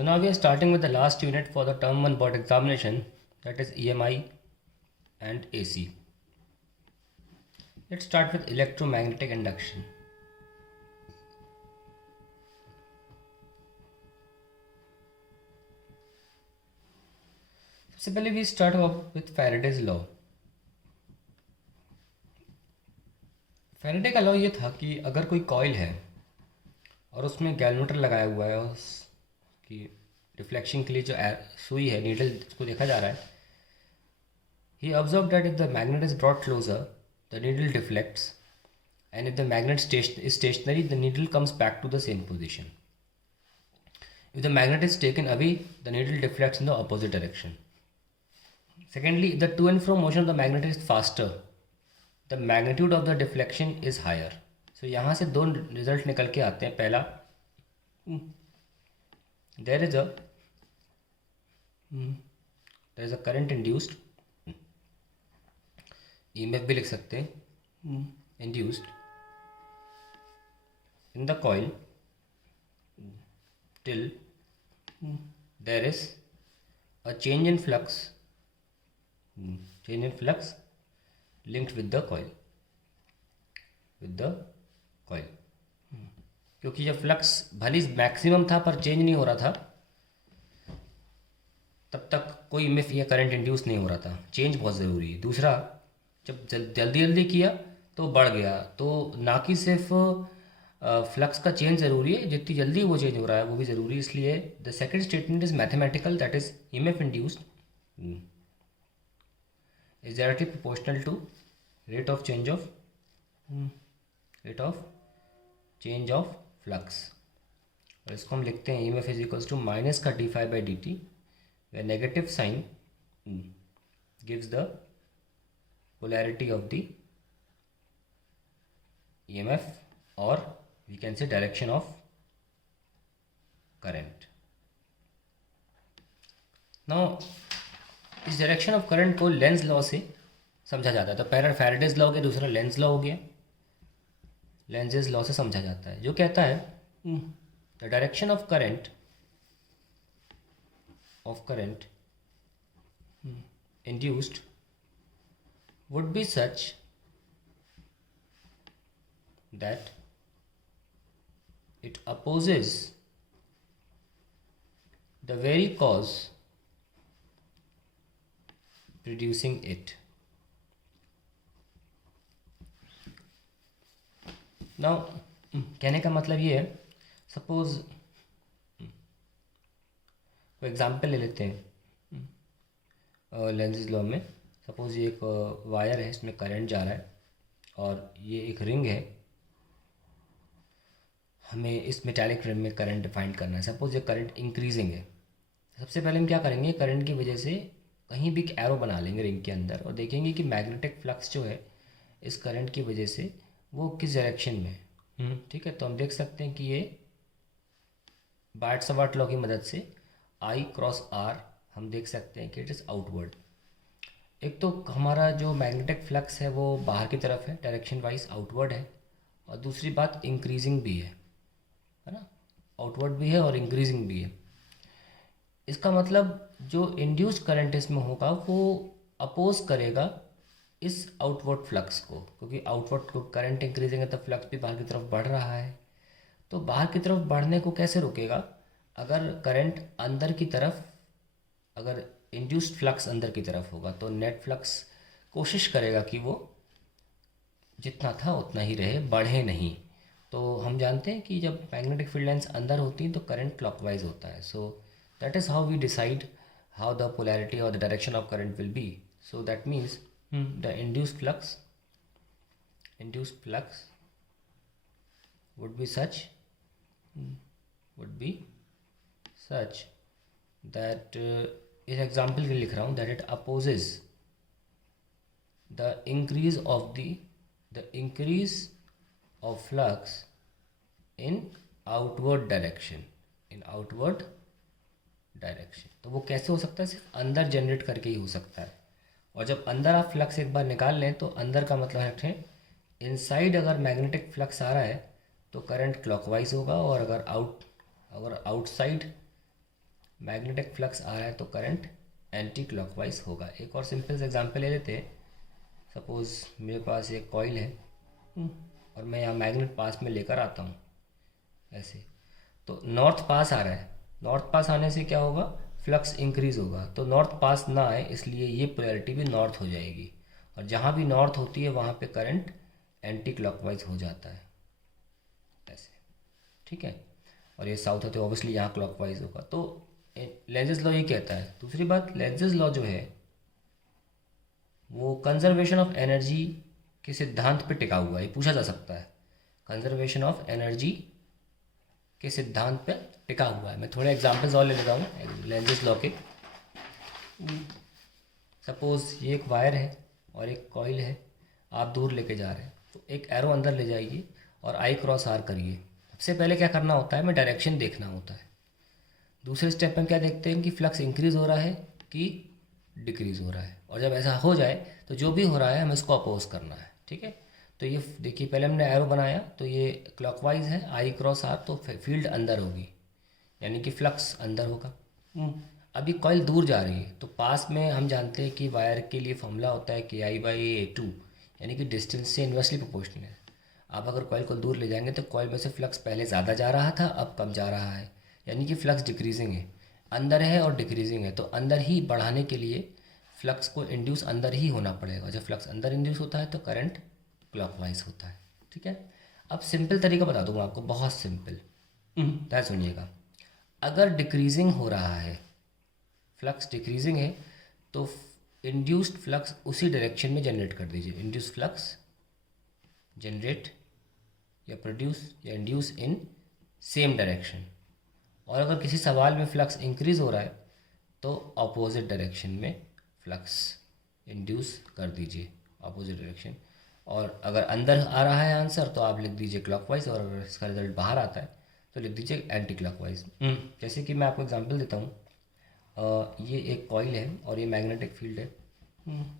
So now we are starting with the last unit for the term 1 board examination, that is EMI and AC. Let's start with electromagnetic induction. सबसे पहले we start off with Faraday's law. Faraday का law ये था कि अगर कोई coil है और उसमें गैल्वेनोमीटर लगाया हुआ है, उसकी डिफ्लेक्शन के लिए जो सुई है, नीडल जिसको देखा जा रहा है, he observed that if the magnet is brought closer, the needle deflects, and if the magnet is stationary, the needle comes back to the same position. If the magnet is taken away, the needle deflects in the opposite direction. Secondly, if the to and fro motion of the magnet is faster, the magnitude of the deflection is higher. So यहाँ से दो result निकल के आते हैं. पहला, there is a current induced, EMF भी लिख सकते हैं, induced in the coil till there is a change in flux linked with the coil. क्योंकि जब फ्लक्स भले मैक्सिमम था पर चेंज नहीं हो रहा था, तब तक कोई EMF या करंट इंड्यूस नहीं हो रहा था. चेंज बहुत ज़रूरी है. दूसरा, जब जल्दी जल्दी किया तो बढ़ गया. तो ना कि सिर्फ फ्लक्स का चेंज ज़रूरी है, जितनी जल्दी वो चेंज हो रहा है वो भी ज़रूरी है. इसलिए the second statement is mathematical, that is EMF induced is directly proportional to rate of change of flux. और इसको हम लिखते हैं EMF is equals to minus का d∅dt, where negative sign gives the polarity of the EMF, or we can say direction of current. Now इस direction of current को Lenz law से समझा जाता है. तो पहला फैराडेज लॉ के, दूसरा लेंज लॉ हो गया. लेंजेज लॉ से समझा जाता है, जो कहता है the direction of current induced would be such that it opposes the very cause producing it. Now कहने का मतलब ये है, सपोज कोई एग्जांपल ले लेते हैं लेंजेज लॉ में. सपोज ये एक वायर है, इसमें करंट जा रहा है और ये एक रिंग है. हमें इस मेटालिक रिंग में करंट डिफाइन करना है. सपोज ये करंट इंक्रीजिंग है. सबसे पहले हम क्या करेंगे, करंट की वजह से कहीं भी एक एरो बना लेंगे रिंग के अंदर और देखेंगे कि मैग्नेटिक फ्लक्स जो है इस करंट की वजह से वो किस डायरेक्शन में है. ठीक है. तो हम देख सकते हैं कि ये बार्ट-सवार्ट लॉ की मदद से I क्रॉस R हम देख सकते हैं कि इट इज़ आउटवर्ड. एक तो हमारा जो मैग्नेटिक फ्लक्स है वो बाहर की तरफ है, डायरेक्शन वाइज आउटवर्ड है. और दूसरी बात, इंक्रीजिंग भी है ना, आउटवर्ड भी है और इंक्रीजिंग भी है. इसका मतलब जो इंड्यूस्ड करंट इसमें होगा वो अपोज करेगा इस आउटवर्ड फ्लक्स को, क्योंकि आउटवर्ड को करंट इंक्रीजिंग है तो फ्लक्स भी बाहर की तरफ बढ़ रहा है. तो बाहर की तरफ बढ़ने को कैसे रोकेगा, अगर करंट अंदर की तरफ, अगर इंड्यूस्ड फ्लक्स अंदर की तरफ होगा तो नेट फ्लक्स कोशिश करेगा कि वो जितना था उतना ही रहे, बढ़े नहीं. तो हम जानते हैं कि जब मैग्नेटिक फील्ड लाइंस अंदर होती हैं तो करंट क्लॉकवाइज होता है. सो that is how we decide how the polarity or the direction of current will be. So that means the induced flux would be such that इस एग्जाम्पल के लिए लिख रहा हूँ, that it opposes the increase of flux in outward direction. तो वो कैसे हो सकता है, सिर्फ अंदर जनरेट करके ही हो सकता है. और जब अंदर आप फ्लक्स एक बार निकाल लें तो अंदर का मतलब रखें, इनसाइड अगर मैग्नेटिक फ्लक्स आ रहा है तो करंट क्लॉकवाइज होगा, और अगर आउटसाइड मैग्नेटिक फ्लक्स आ रहा है तो करंट एंटी क्लॉकवाइज होगा। एक और सिंपल से एग्जांपल ले लेते हैं। सपोज़ मेरे पास एक कॉइल है, और मैं यहाँ मैग्नेट पास में लेकर आता हूँ ऐसे, तो नॉर्थ पास आ रहा है। नॉर्थ पास आने से क्या होगा, फ्लक्स इंक्रीज होगा। तो नॉर्थ पास ना आए इसलिए ये पोलैरिटी भी नॉर्थ हो जाएगी, और जहाँ भी नॉर्थ होती है वहाँ पे करंट एंटी क्लॉकवाइज हो जाता है ऐसे, ठीक है। और ये साउथ है तो ऑब्वियसली यहाँ क्लॉकवाइज होगा। तो लेंजेस लॉ ये कहता है। दूसरी बात, लेंजेस लॉ जो है वो कंजर्वेशन ऑफ एनर्जी के सिद्धांत पे टिका हुआ है। ये पूछा जा सकता है, कंजर्वेशन ऑफ एनर्जी के सिद्धांत पे टिका हुआ है। मैं थोड़े एग्जांपल्स और ले लेता हूँ लेंजेस लॉ के। सपोज़ ये एक वायर है और एक कॉइल है, आप दूर लेके जा रहे हैं, तो एक एरो अंदर ले जाइए और आई क्रॉस आर करिए। सबसे पहले क्या करना होता है, हमें डायरेक्शन देखना होता है। दूसरे स्टेप में क्या देखते हैं कि फ्लक्स इंक्रीज़ हो रहा है कि डिक्रीज़ हो रहा है, और जब ऐसा हो जाए तो जो भी हो रहा है हमें उसको अपोज करना है, ठीक है। तो ये देखिए, पहले हमने एरो बनाया तो ये क्लॉकवाइज है, आई क्रॉस आर, तो फील्ड अंदर होगी, यानी कि फ्लक्स अंदर होगा। अभी कॉइल दूर जा रही है, तो पास में हम जानते हैं कि वायर के लिए फॉर्मूला होता है KI/A2, यानी कि डिस्टेंस से इन्वर्सली प्रोपोर्शनल है। आप अगर कॉइल को दूर ले जाएंगे तो कॉइल में से फ्लक्स पहले ज़्यादा जा रहा था, अब कम जा रहा है, यानी कि फ्लक्स डिक्रीजिंग है। अंदर है और डिक्रीजिंग है, तो अंदर ही बढ़ाने के लिए फ्लक्स को इंड्यूस अंदर ही होना पड़ेगा। जब फ्लक्स अंदर इंड्यूस होता है तो करंट क्लॉकवाइज होता है, ठीक है। अब सिंपल तरीका बता दूंगा आपको, बहुत सिंपल, ध्यान सुनिएगा। अगर डिक्रीजिंग हो रहा है, फ्लक्स डिक्रीजिंग है, तो इंड्यूस्ड फ्लक्स उसी डायरेक्शन में जनरेट कर दीजिए। इंड्यूस फ्लक्स जनरेट या प्रोड्यूस या इंड्यूस इन सेम डायरेक्शन। और अगर किसी सवाल में फ्लक्स इंक्रीज हो रहा है तो अपोजिट डायरेक्शन में फ्लक्स इंड्यूस कर दीजिए, अपोजिट डायरेक्शन। और अगर अंदर आ रहा है आंसर तो आप लिख दीजिए क्लॉकवाइज, और अगर इसका रिजल्ट बाहर आता है तो लिख दीजिए एंटी क्लॉकवाइज। जैसे कि मैं आपको एग्जांपल देता हूँ, ये एक कॉइल है और ये मैग्नेटिक फील्ड है,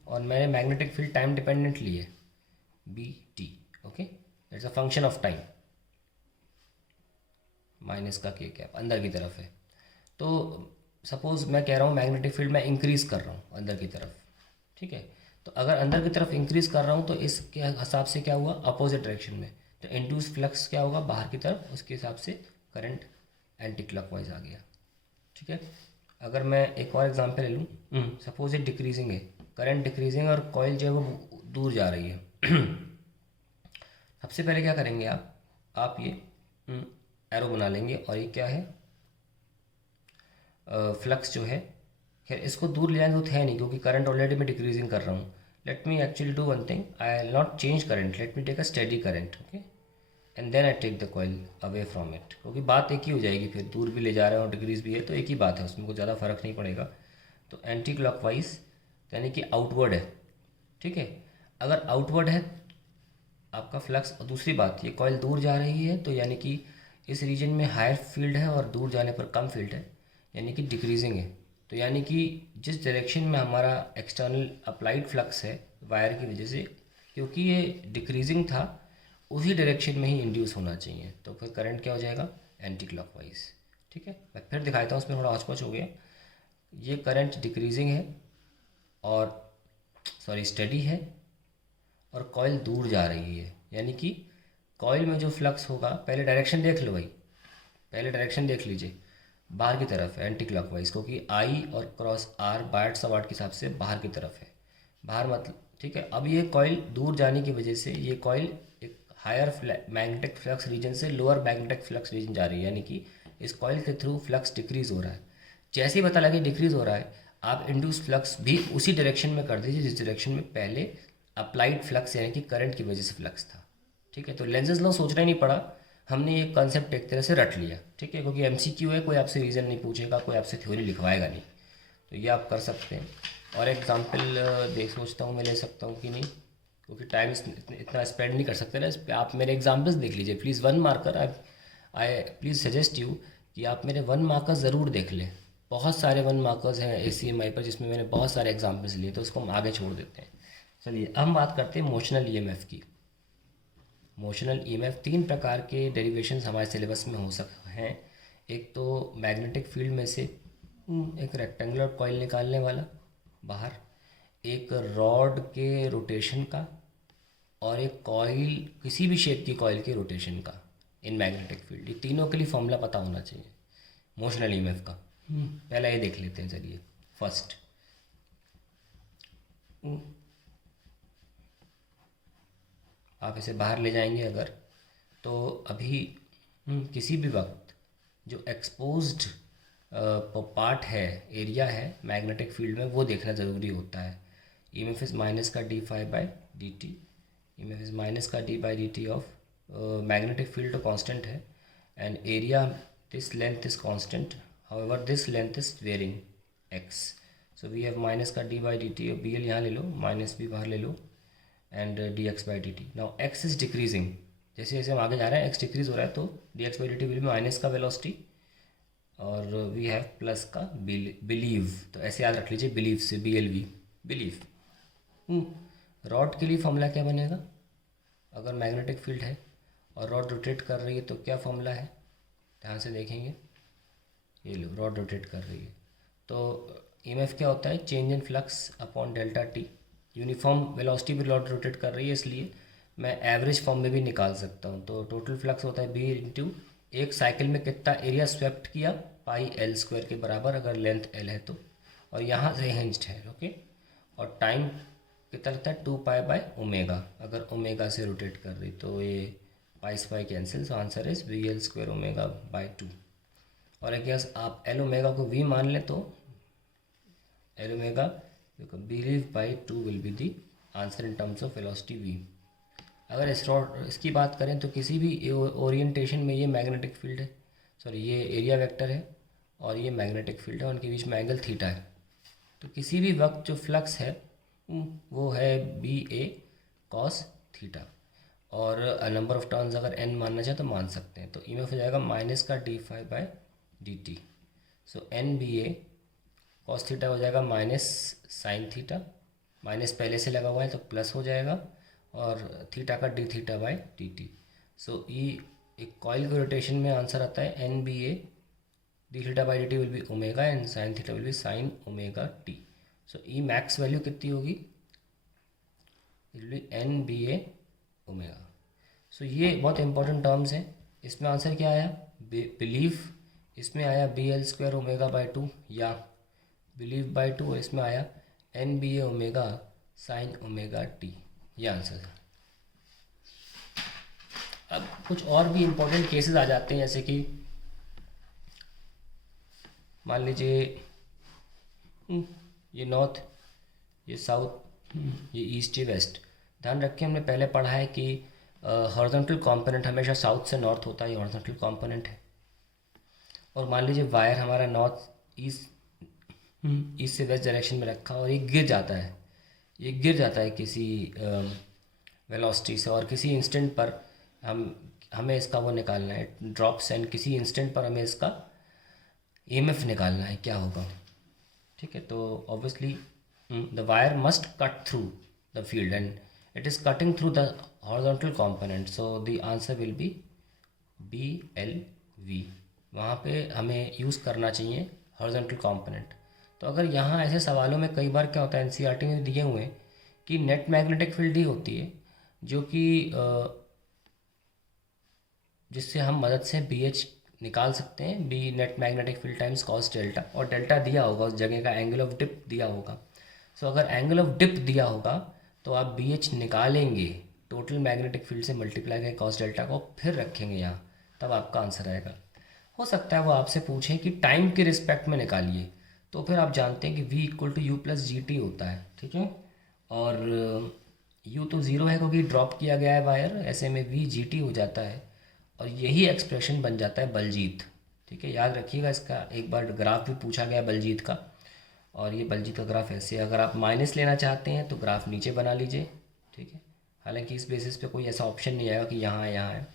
और मैंने मैग्नेटिक फील्ड टाइम डिपेंडेंट ली है, BT, okay, it's a function of time. Minus का K कैप अंदर की तरफ है। तो सपोज़ मैं कह रहा हूँ मैग्नेटिक फील्ड मैं इंक्रीज़ कर रहा हूँ अंदर की तरफ, ठीक है। तो अगर अंदर की तरफ इंक्रीज़ कर रहा हूँ तो इसके हिसाब से क्या हुआ, अपोजिट डायरेक्शन में, तो इंड्यूस फ्लक्स क्या होगा, बाहर की तरफ, उसके हिसाब से करंट एंटी क्लॉकवाइज आ गया, ठीक है। अगर मैं एक और एग्जांपल ले लूँ, सपोज ये डिक्रीजिंग है, करंट डिक्रीजिंग और कॉइल जो है वो दूर जा रही है। सबसे पहले क्या करेंगे आप ये एरो बना लेंगे, और ये क्या है, फ्लक्स जो है, खैर इसको दूर ले जाने तो है नहीं क्योंकि करंट ऑलरेडी मैं डिक्रीजिंग कर रहा हूँ। Let me actually do one thing, I will not change current, let me take a steady current, okay, and then I take the coil away from it, क्योंकि बात एक ही हो जाएगी, फिर दूर भी ले जा रहे हैं और डिक्रीज भी है तो एक ही बात है, उसमें कुछ ज़्यादा फर्क नहीं पड़ेगा। तो एंटी क्लॉकवाइज यानी कि आउटवर्ड है, ठीक है। अगर आउटवर्ड है आपका फ्लक्स, और दूसरी बात ये कॉइल दूर जा रही है तो यानी कि इस रीजन में हायर फील्ड है और दूर जाने पर कम फील्ड है, यानी कि डिक्रीजिंग है। तो यानी कि जिस डायरेक्शन में हमारा एक्सटर्नल अप्लाइड फ्लक्स है वायर की वजह से, क्योंकि ये डिक्रीजिंग था, उसी डायरेक्शन में ही इंड्यूस होना चाहिए, तो फिर करंट क्या हो जाएगा, एंटी क्लॉकवाइज, ठीक है। मैं फिर दिखाता हूँ, उसमें थोड़ा हौच-पौच हो गया। ये करंट डिक्रीजिंग है और सॉरी स्टडी है, और कॉइल दूर जा रही है, यानी कि कॉइल में जो फ्लक्स होगा, पहले डायरेक्शन देख लो भाई, पहले डायरेक्शन देख लीजिए, बाहर की तरफ है एंटी क्लॉकवाइज, क्योंकि आई और क्रॉस आर बायट-सवाट के हिसाब से बाहर की तरफ है, बाहर मतलब, ठीक है। अब ये कॉइल दूर जाने की वजह से ये कॉइल एक हायर मैग्नेटिक फ्लक्स रीजन से लोअर मैग्नेटिक फ्लक्स रीजन जा रही है, यानी कि इस कॉइल के थ्रू फ्लक्स डिक्रीज़ हो रहा है। जैसे ही पता लगे डिक्रीज़ हो रहा है, आप इंड्यूस फ्लक्स भी उसी डायरेक्शन में कर दीजिए जिस डायरेक्शन में पहले अप्लाइड फ्लक्स यानी कि करंट की वजह से फ्लक्स था, ठीक है। तो लेंजेस लॉ सोचना ही नहीं पड़ा, हमने ये कॉन्सेप्ट एक तरह से रट लिया, ठीक है, क्योंकि MCQ है, कोई आपसे रीज़न नहीं पूछेगा, कोई आपसे थ्योरी लिखवाएगा नहीं, तो ये आप कर सकते हैं। और एग्जांपल देख सोचता हूँ मैं ले सकता हूँ कि नहीं, क्योंकि टाइम इतना स्पेंड नहीं कर सकते ना इस पर। आप मेरे एग्जाम्पल्स देख लीजिए please, 1 marker, I please suggest you कि आप मेरे 1 मार्कर ज़रूर देख लें। बहुत सारे 1 मार्कर्स हैं ACMI पर जिसमें मैंने बहुत सारे एग्जाम्पल्स लिए, तो उसको हम आगे छोड़ देते हैं। चलिए अब हम बात करते हैं मोशनल EMF की। मोशनल EMF 3 प्रकार के डेरिवेशंस हमारे सिलेबस में हो सकते हैं। एक तो मैग्नेटिक फील्ड में से एक रेक्टेंगुलर कॉइल निकालने वाला बाहर, एक रॉड के रोटेशन का, और एक कॉइल, किसी भी शेप की कॉइल के रोटेशन का इन मैग्नेटिक फील्ड। ये तीनों के लिए फॉर्मूला पता होना चाहिए मोशनल ईएमएफ का। पहला ये देख लेते हैं चलिए। फर्स्ट, आप इसे बाहर ले जाएंगे अगर, तो अभी किसी भी वक्त जो एक्सपोज्ड पार्ट है, एरिया है मैग्नेटिक फील्ड में, वो देखना ज़रूरी होता है। ईएमएफ इज़ माइनस का D phi by D T, EMF is minus का D by D T of magnetic field तो कांस्टेंट है, and area, this length is constant, however this length is varying x. So we have minus का D by D T, B L यहाँ ले लो, minus भी बाहर ले लो, and D x by D T. Now x is decreasing, जैसे जैसे हम आगे जा रहे हैं एक्स डिक्रीज हो रहा है, तो d x by D T will be minus का वेलोसिटी, और वी हैव प्लस का बिलीव, तो ऐसे याद रख लीजिए, बिलीव से B L V, believe. Rod के लिए फॉर्मूला क्या बनेगा? अगर मैग्नेटिक फील्ड है और रॉड रोटेट कर रही है तो क्या फॉर्मूला है? ध्यान से देखेंगे, ये लो रॉड रोटेट कर रही है, तो ईएमएफ क्या होता है? Change in flux upon delta T. Uniform velocity भी रॉड रोटेट कर रही है, इसलिए मैं एवरेज फॉर्म में भी निकाल सकता हूँ। तो टोटल फ्लक्स होता है बी इंटू एक साइकिल में कितना एरिया स्वेप्ट किया, पाई एल स्क्वायर के बराबर अगर लेंथ एल है तो, और यहाँ से हिंज्ड है, ओके। और टाइम कितना लगता है? 2 पाई बाय ओमेगा, अगर ओमेगा से रोटेट कर रही तो ये पाई स्पाई cancel, so answer is V L square omega by 2। और अगर आप एल ओमेगा को वी मान लें तो L omega believe by 2 will be the answer in terms of velocity V. अगर इसकी बात करें तो किसी भी ओरिएंटेशन में ये मैग्नेटिक फील्ड है, सॉरी ये एरिया वेक्टर है और ये मैग्नेटिक फील्ड है, उनके बीच में एंगल थीटा है, तो किसी भी वक्त जो फ्लक्स है वो है बी ए कॉस थीटा। और नंबर ऑफ टर्न्स अगर एन मानना चाहे तो मान सकते हैं, तो ईएमएफ हो जाएगा माइनस का D phi by D T. So N B A cos theta हो जाएगा माइनस साइन थीटा, माइनस पहले से लगा हुआ है तो प्लस हो जाएगा, और थीटा का D theta by D T. So E एक कॉइल के रोटेशन में आंसर आता है N B A D theta by D T will be omega and sine theta will be sine omega T. So E max value कितनी होगी? It will be N B A omega. So ये बहुत important terms हैं। इसमें answer क्या आया? Believe, इसमें आया B L square omega by 2 या बिलीव बाई 2, इसमें आया N B A omega sine omega t, ये आंसर है। अब कुछ और भी इम्पोर्टेंट केसेस आ जाते हैं, जैसे कि मान लीजिए ये नॉर्थ, ये साउथ, ये ईस्ट, ये वेस्ट। ध्यान रखें हमने पहले पढ़ा है कि हॉरिजॉन्टल कंपोनेंट हमेशा साउथ से नॉर्थ होता है, ये हॉरिजॉन्टल कंपोनेंट है। और मान लीजिए वायर हमारा नॉर्थ ईस्ट से वेस्ट डायरेक्शन में रखा और ये गिर जाता है, ये गिर जाता है किसी वेलोसिटी से, और किसी इंस्टेंट पर हमें इसका वो निकालना है ड्रॉप्स, एंड किसी इंस्टेंट पर हमें इसका ईएमएफ निकालना है, क्या होगा? ठीक है, तो obviously the wire must cut through the field and it is cutting through the horizontal component, so the answer will be B L V. वहाँ पे हमें यूज़ करना चाहिए हॉरिजॉन्टल कंपोनेंट। तो अगर यहाँ ऐसे सवालों में कई बार क्या होता है, एनसीईआरटी में दिए हुए हैं कि नेट मैग्नेटिक फील्ड ही होती है जो कि जिससे हम मदद से बी एच निकाल सकते हैं, B net magnetic field times cos delta, और डेल्टा दिया होगा उस जगह का एंगल ऑफ डिप दिया होगा। सो अगर एंगल ऑफ डिप दिया होगा तो आप बी एच निकालेंगे, टोटल मैग्नेटिक फील्ड से मल्टीप्लाई करें कॉस डेल्टा को, फिर रखेंगे यहाँ, तब आपका आंसर आएगा। हो सकता है वो आपसे पूछें कि टाइम के रिस्पेक्ट में निकालिए, तो फिर आप जानते हैं कि v equal to u plus g t होता है, ठीक है। और u तो ज़ीरो है क्योंकि ड्रॉप किया गया है वायर, ऐसे में v जी टी हो जाता है, और यही एक्सप्रेशन बन जाता है बलजीत, ठीक है। याद रखिएगा, इसका एक बार ग्राफ भी पूछा गया बलजीत का, और ये बलजीत का ग्राफ ऐसे, अगर आप माइनस लेना चाहते हैं तो ग्राफ नीचे बना लीजिए, ठीक है। हालांकि इस बेसिस पे कोई ऐसा ऑप्शन नहीं आएगा कि यहाँ है यहाँ है,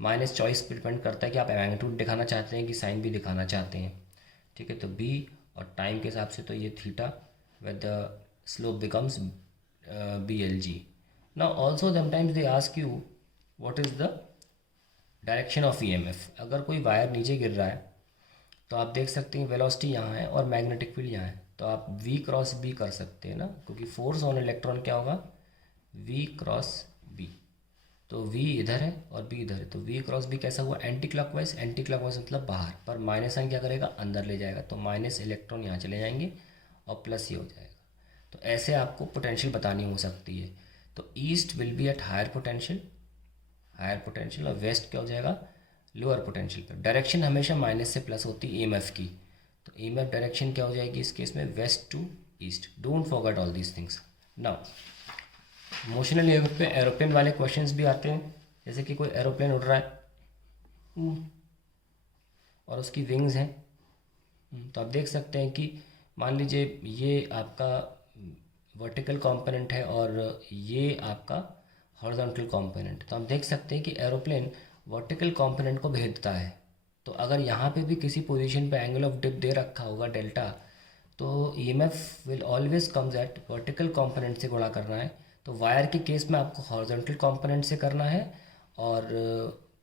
माइनस चॉइस पर डिपेंड करता है कि आप मैग्नीट्यूड दिखाना चाहते हैं कि साइन भी दिखाना चाहते हैं, ठीक है। तो b और टाइम के हिसाब से तो ये theta with the slope becomes B L G. Now also sometimes they ask you what is the direction of EMF. अगर कोई वायर नीचे गिर रहा है तो आप देख सकते हैं वेलोसिटी यहाँ है और मैग्नेटिक फील्ड यहाँ है, तो आप v क्रॉस b कर सकते हैं ना, क्योंकि फोर्स ऑन इलेक्ट्रॉन क्या होगा, v क्रॉस b। तो v इधर है और b इधर है, तो v क्रॉस b कैसा हुआ, एंटी क्लॉकवाइज। एंटी क्लॉकवाइज मतलब बाहर, पर माइनस साइन क्या करेगा, अंदर ले जाएगा, तो माइनस इलेक्ट्रॉन यहाँ चले जाएंगे और प्लस ये हो जाएगा। तो ऐसे आपको पोटेंशियल बतानी हो सकती है। तो east will be at higher potential और वेस्ट क्या हो जाएगा, लोअर पोटेंशियल पे। डायरेक्शन हमेशा माइनस से प्लस होती है ईएमएफ की, तो ईएमएफ डायरेक्शन क्या हो जाएगी इस केस में, west to east. Don't forget all these things. Now motional EMF पे एरोप्लेन वाले क्वेश्चंस भी आते हैं, जैसे कि कोई एरोप्लेन उड़ रहा है और उसकी विंग्स हैं, तो आप देख सकते हैं कि मान लीजिए ये आपका वर्टिकल कंपोनेंट है और ये आपका हॉरिजॉन्टल कंपोनेंट। तो आप देख सकते हैं कि एरोप्लेन वर्टिकल कंपोनेंट को भेजता है, तो अगर यहाँ पे भी किसी पोजीशन पे एंगल ऑफ डिप दे रखा होगा डेल्टा, तो EMF will always comes at vertical component से गुणा करना है। तो वायर के केस में आपको हॉरिजॉन्टल कंपोनेंट से करना है, और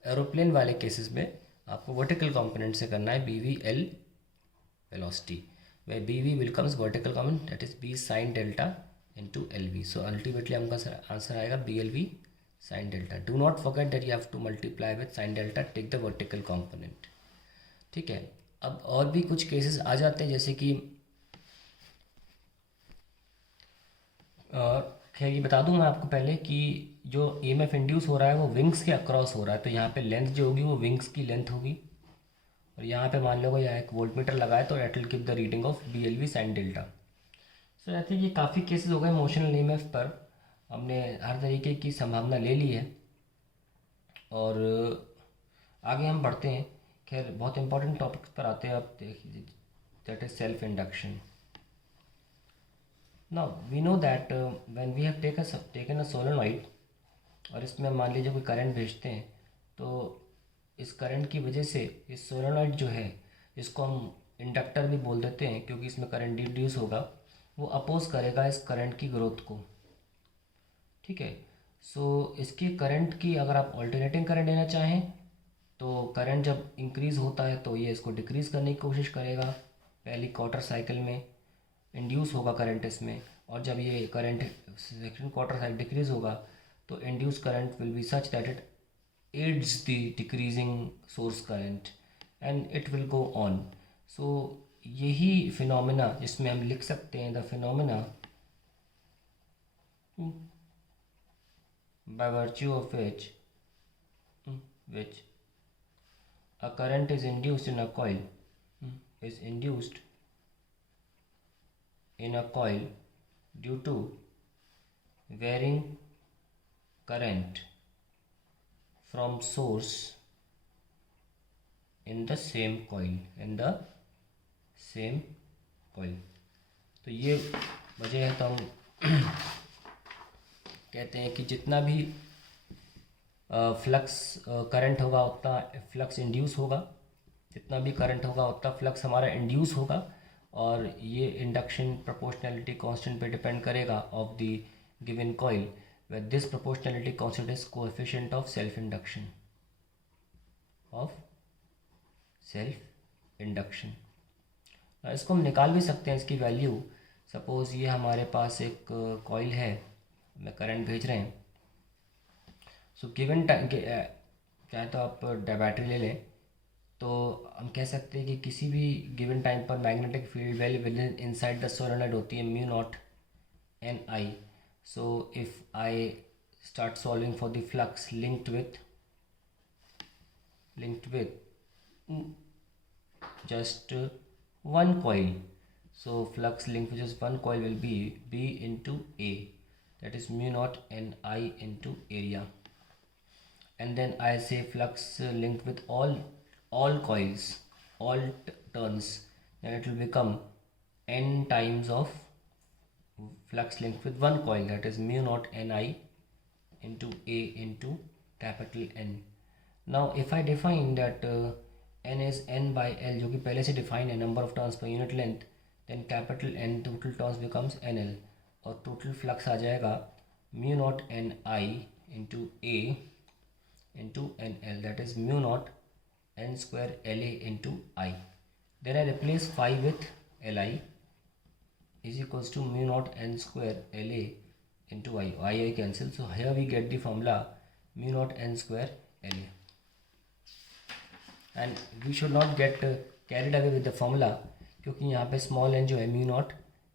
एरोप्लेन वाले केसेस में आपको वर्टिकल कंपोनेंट से करना है, B V L velocity, where bv becomes vertical component, that is b sin delta into lv. So ultimately हमका आंसर आएगा blv sin delta. Do not forget that you have to multiply with sin delta, take the vertical component. ठीक है, अब और भी कुछ cases आ जाते हैं, जैसे कि खैर ये बता दूं मैं आपको पहले कि जो ईएमएफ इंड्यूस हो रहा है वो विंग्स के अक्रॉस हो रहा है, तो यहाँ पे लेंथ जो होगी वो विंग्स की लेंथ होगी, और यहाँ पे मान लो यहाँ एक वोल्टमीटर लगा है, तो it will give the reading of B L V sine delta. So I think ये काफ़ी केसेस हो गए मोशनल ईएमएफ पर, हमने हर तरीके की संभावना ले ली है, और आगे हम बढ़ते हैं। खैर बहुत इंपॉर्टेंट टॉपिक्स पर आते हैं, आप देखिए, that is self induction. Now we know that when we have taken a solenoid, और इसमें मान लीजिए कोई करंट भेजते हैं, तो इस करंट की वजह से इस सोलेनॉइड जो है, इसको हम इंडक्टर भी बोल देते हैं, क्योंकि इसमें करंट इंड्यूस होगा, वो अपोज करेगा इस करंट की ग्रोथ को। ठीक है, सो इसकी करंट की अगर आप ऑल्टरनेटिंग करंट लेना चाहें, तो करंट जब इंक्रीज़ होता है तो ये इसको डिक्रीज़ करने की कोशिश करेगा, पहली क्वार्टर साइकिल में इंड्यूस होगा करंट इसमें, और जब ये current second quarter cycle decrease होगा, तो induce current will be such that it aids the decreasing source current and it will go on. So यही फिनोमेना जिसमें हम लिख सकते हैं, the phenomena by virtue of which a current is induced in a coil, is induced in a coil due to varying current from source in the same coil, तो ये वजह है। तो हम कहते हैं कि जितना भी फ्लक्स करंट होगा उतना फ्लक्स इंड्यूस होगा, जितना भी करंट होगा उतना फ्लक्स हमारा इंड्यूस होगा, और ये इंडक्शन प्रोपोर्शनैलिटी कांस्टेंट पे डिपेंड करेगा of the given coil, where this proportionality constant is coefficient of self induction, इसको हम निकाल भी सकते हैं, इसकी वैल्यू। सपोज ये हमारे पास एक कॉइल है, में करंट भेज रहे हैं, सो गिवन टाइम के चाहे तो आप बैटरी ले लें, तो हम कह सकते हैं कि किसी भी गिवन टाइम पर magnetic field value with inside the solenoid होती है mu not an I. So if I start solving for the flux linked with just one coil, so flux linked with just one coil will be B into A, that is mu naught N I into area, and then I say flux linked with all coils, all turns, then it will become N times of flux linked with one coil, that is mu naught Ni into A into capital N. Now if I define that N is N by L, जो कि पहले से define है number of turns per unit length, then capital N total turns becomes NL, और total flux आ जाएगा mu naught Ni into A into NL, that is mu naught N square LA into I. then I replace phi with Li is equals to mu naught n square La into I cancel, so here we get the formula mu naught n square La, and we should not get carried away with the formula, क्योंकि यहाँ पे small n जो है mu not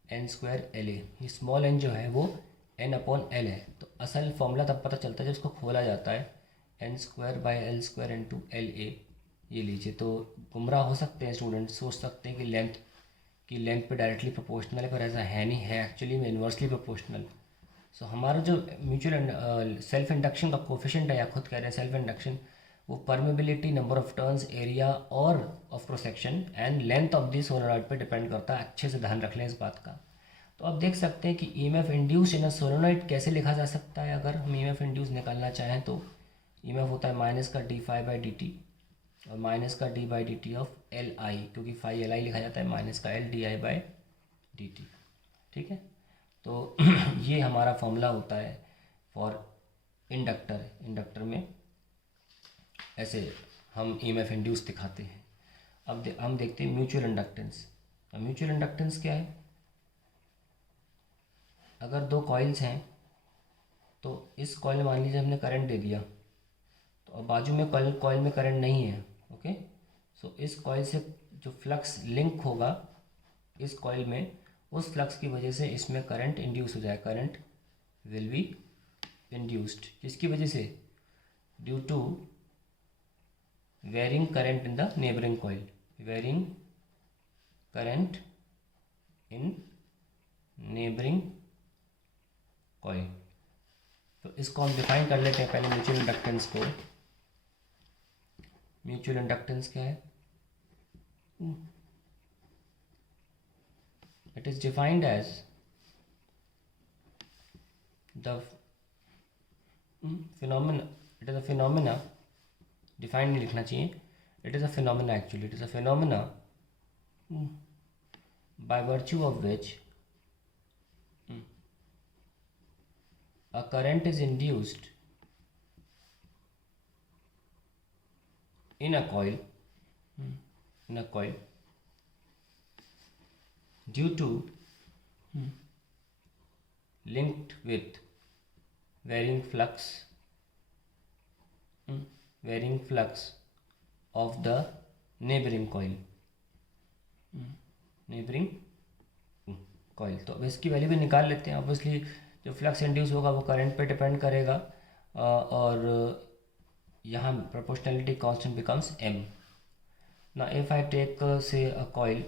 an square L A, ये small n जो है वो n upon L है, तो असल फॉर्मूला तब पता चलता है जब इसको खोला जाता है, N square by L square into L A. ये लीजिए, तो गुमराह हो सकते हैं स्टूडेंट, सोच सकते हैं कि लेंथ पे डायरेक्टली प्रोपोर्शनल है, पर ऐसा है नहीं, है एक्चुअली में इन्वर्सली प्रोपोर्शनल। सो हमारा जो म्यूचुअल सेल्फ इंडक्शन का कोफिशिएंट है, या खुद कह रहे हैं सेल्फ इंडक्शन, वो permeability, number of turns, area और of cross section and length of the solenoid पे डिपेंड करता है। अच्छे से ध्यान रख लें इस बात का। तो अब देख सकते हैं कि EMF induce in a solenoid कैसे लिखा जा सकता है। अगर हम ईएमएफ इंड्यूस निकालना चाहें तो ईएमएफ होता है माइनस का D phi by D t और माइनस का D by D T of L I, क्योंकि फाई एल आई लिखा जाता है, माइनस का L d I by D t. ठीक है, तो ये हमारा फॉर्मूला होता है फॉर इंडक्टर। इंडक्टर में ऐसे हम ईएमएफ इंड्यूस दिखाते हैं। अब हम देखते हैं म्यूचुअल इंडक्टेंस। अब म्यूचुअल इंडक्टेंस क्या है? अगर दो कॉइल्स हैं तो इस कॉइल में मान लीजिए हमने करंट दे दिया, तो अब बाजू में कॉइल में करंट नहीं है। ओके, सो इस कॉइल से जो फ्लक्स लिंक होगा इस कॉइल में, उस फ्लक्स की वजह से इसमें करंट इंड्यूस हो जाए। करंट विल बी इंड्यूस्ड, किसकी वजह से? Due to varying current in the neighbouring coil, varying current in neighbouring coil. तो इसको हम डिफाइन कर लेते हैं पहले म्यूचुअल इंडक्टेंस को। म्यूचुअल इंडक्टेंस क्या है? It is defined as the phenomena, it is a phenomena, define नहीं लिखना चाहिए, it is a phenomena, actually it is a phenomena by virtue of which a current is induced in a coil due to linked with varying flux of the neighboring coil। तो अब इसकी value भी निकाल लेते हैं। Obviously जो flux induce होगा वो करंट पे डिपेंड करेगा, और यहाँ प्रोपोर्शनलिटी कांस्टेंट बिकम्स m। ना इफ आई टेक से अ कॉइल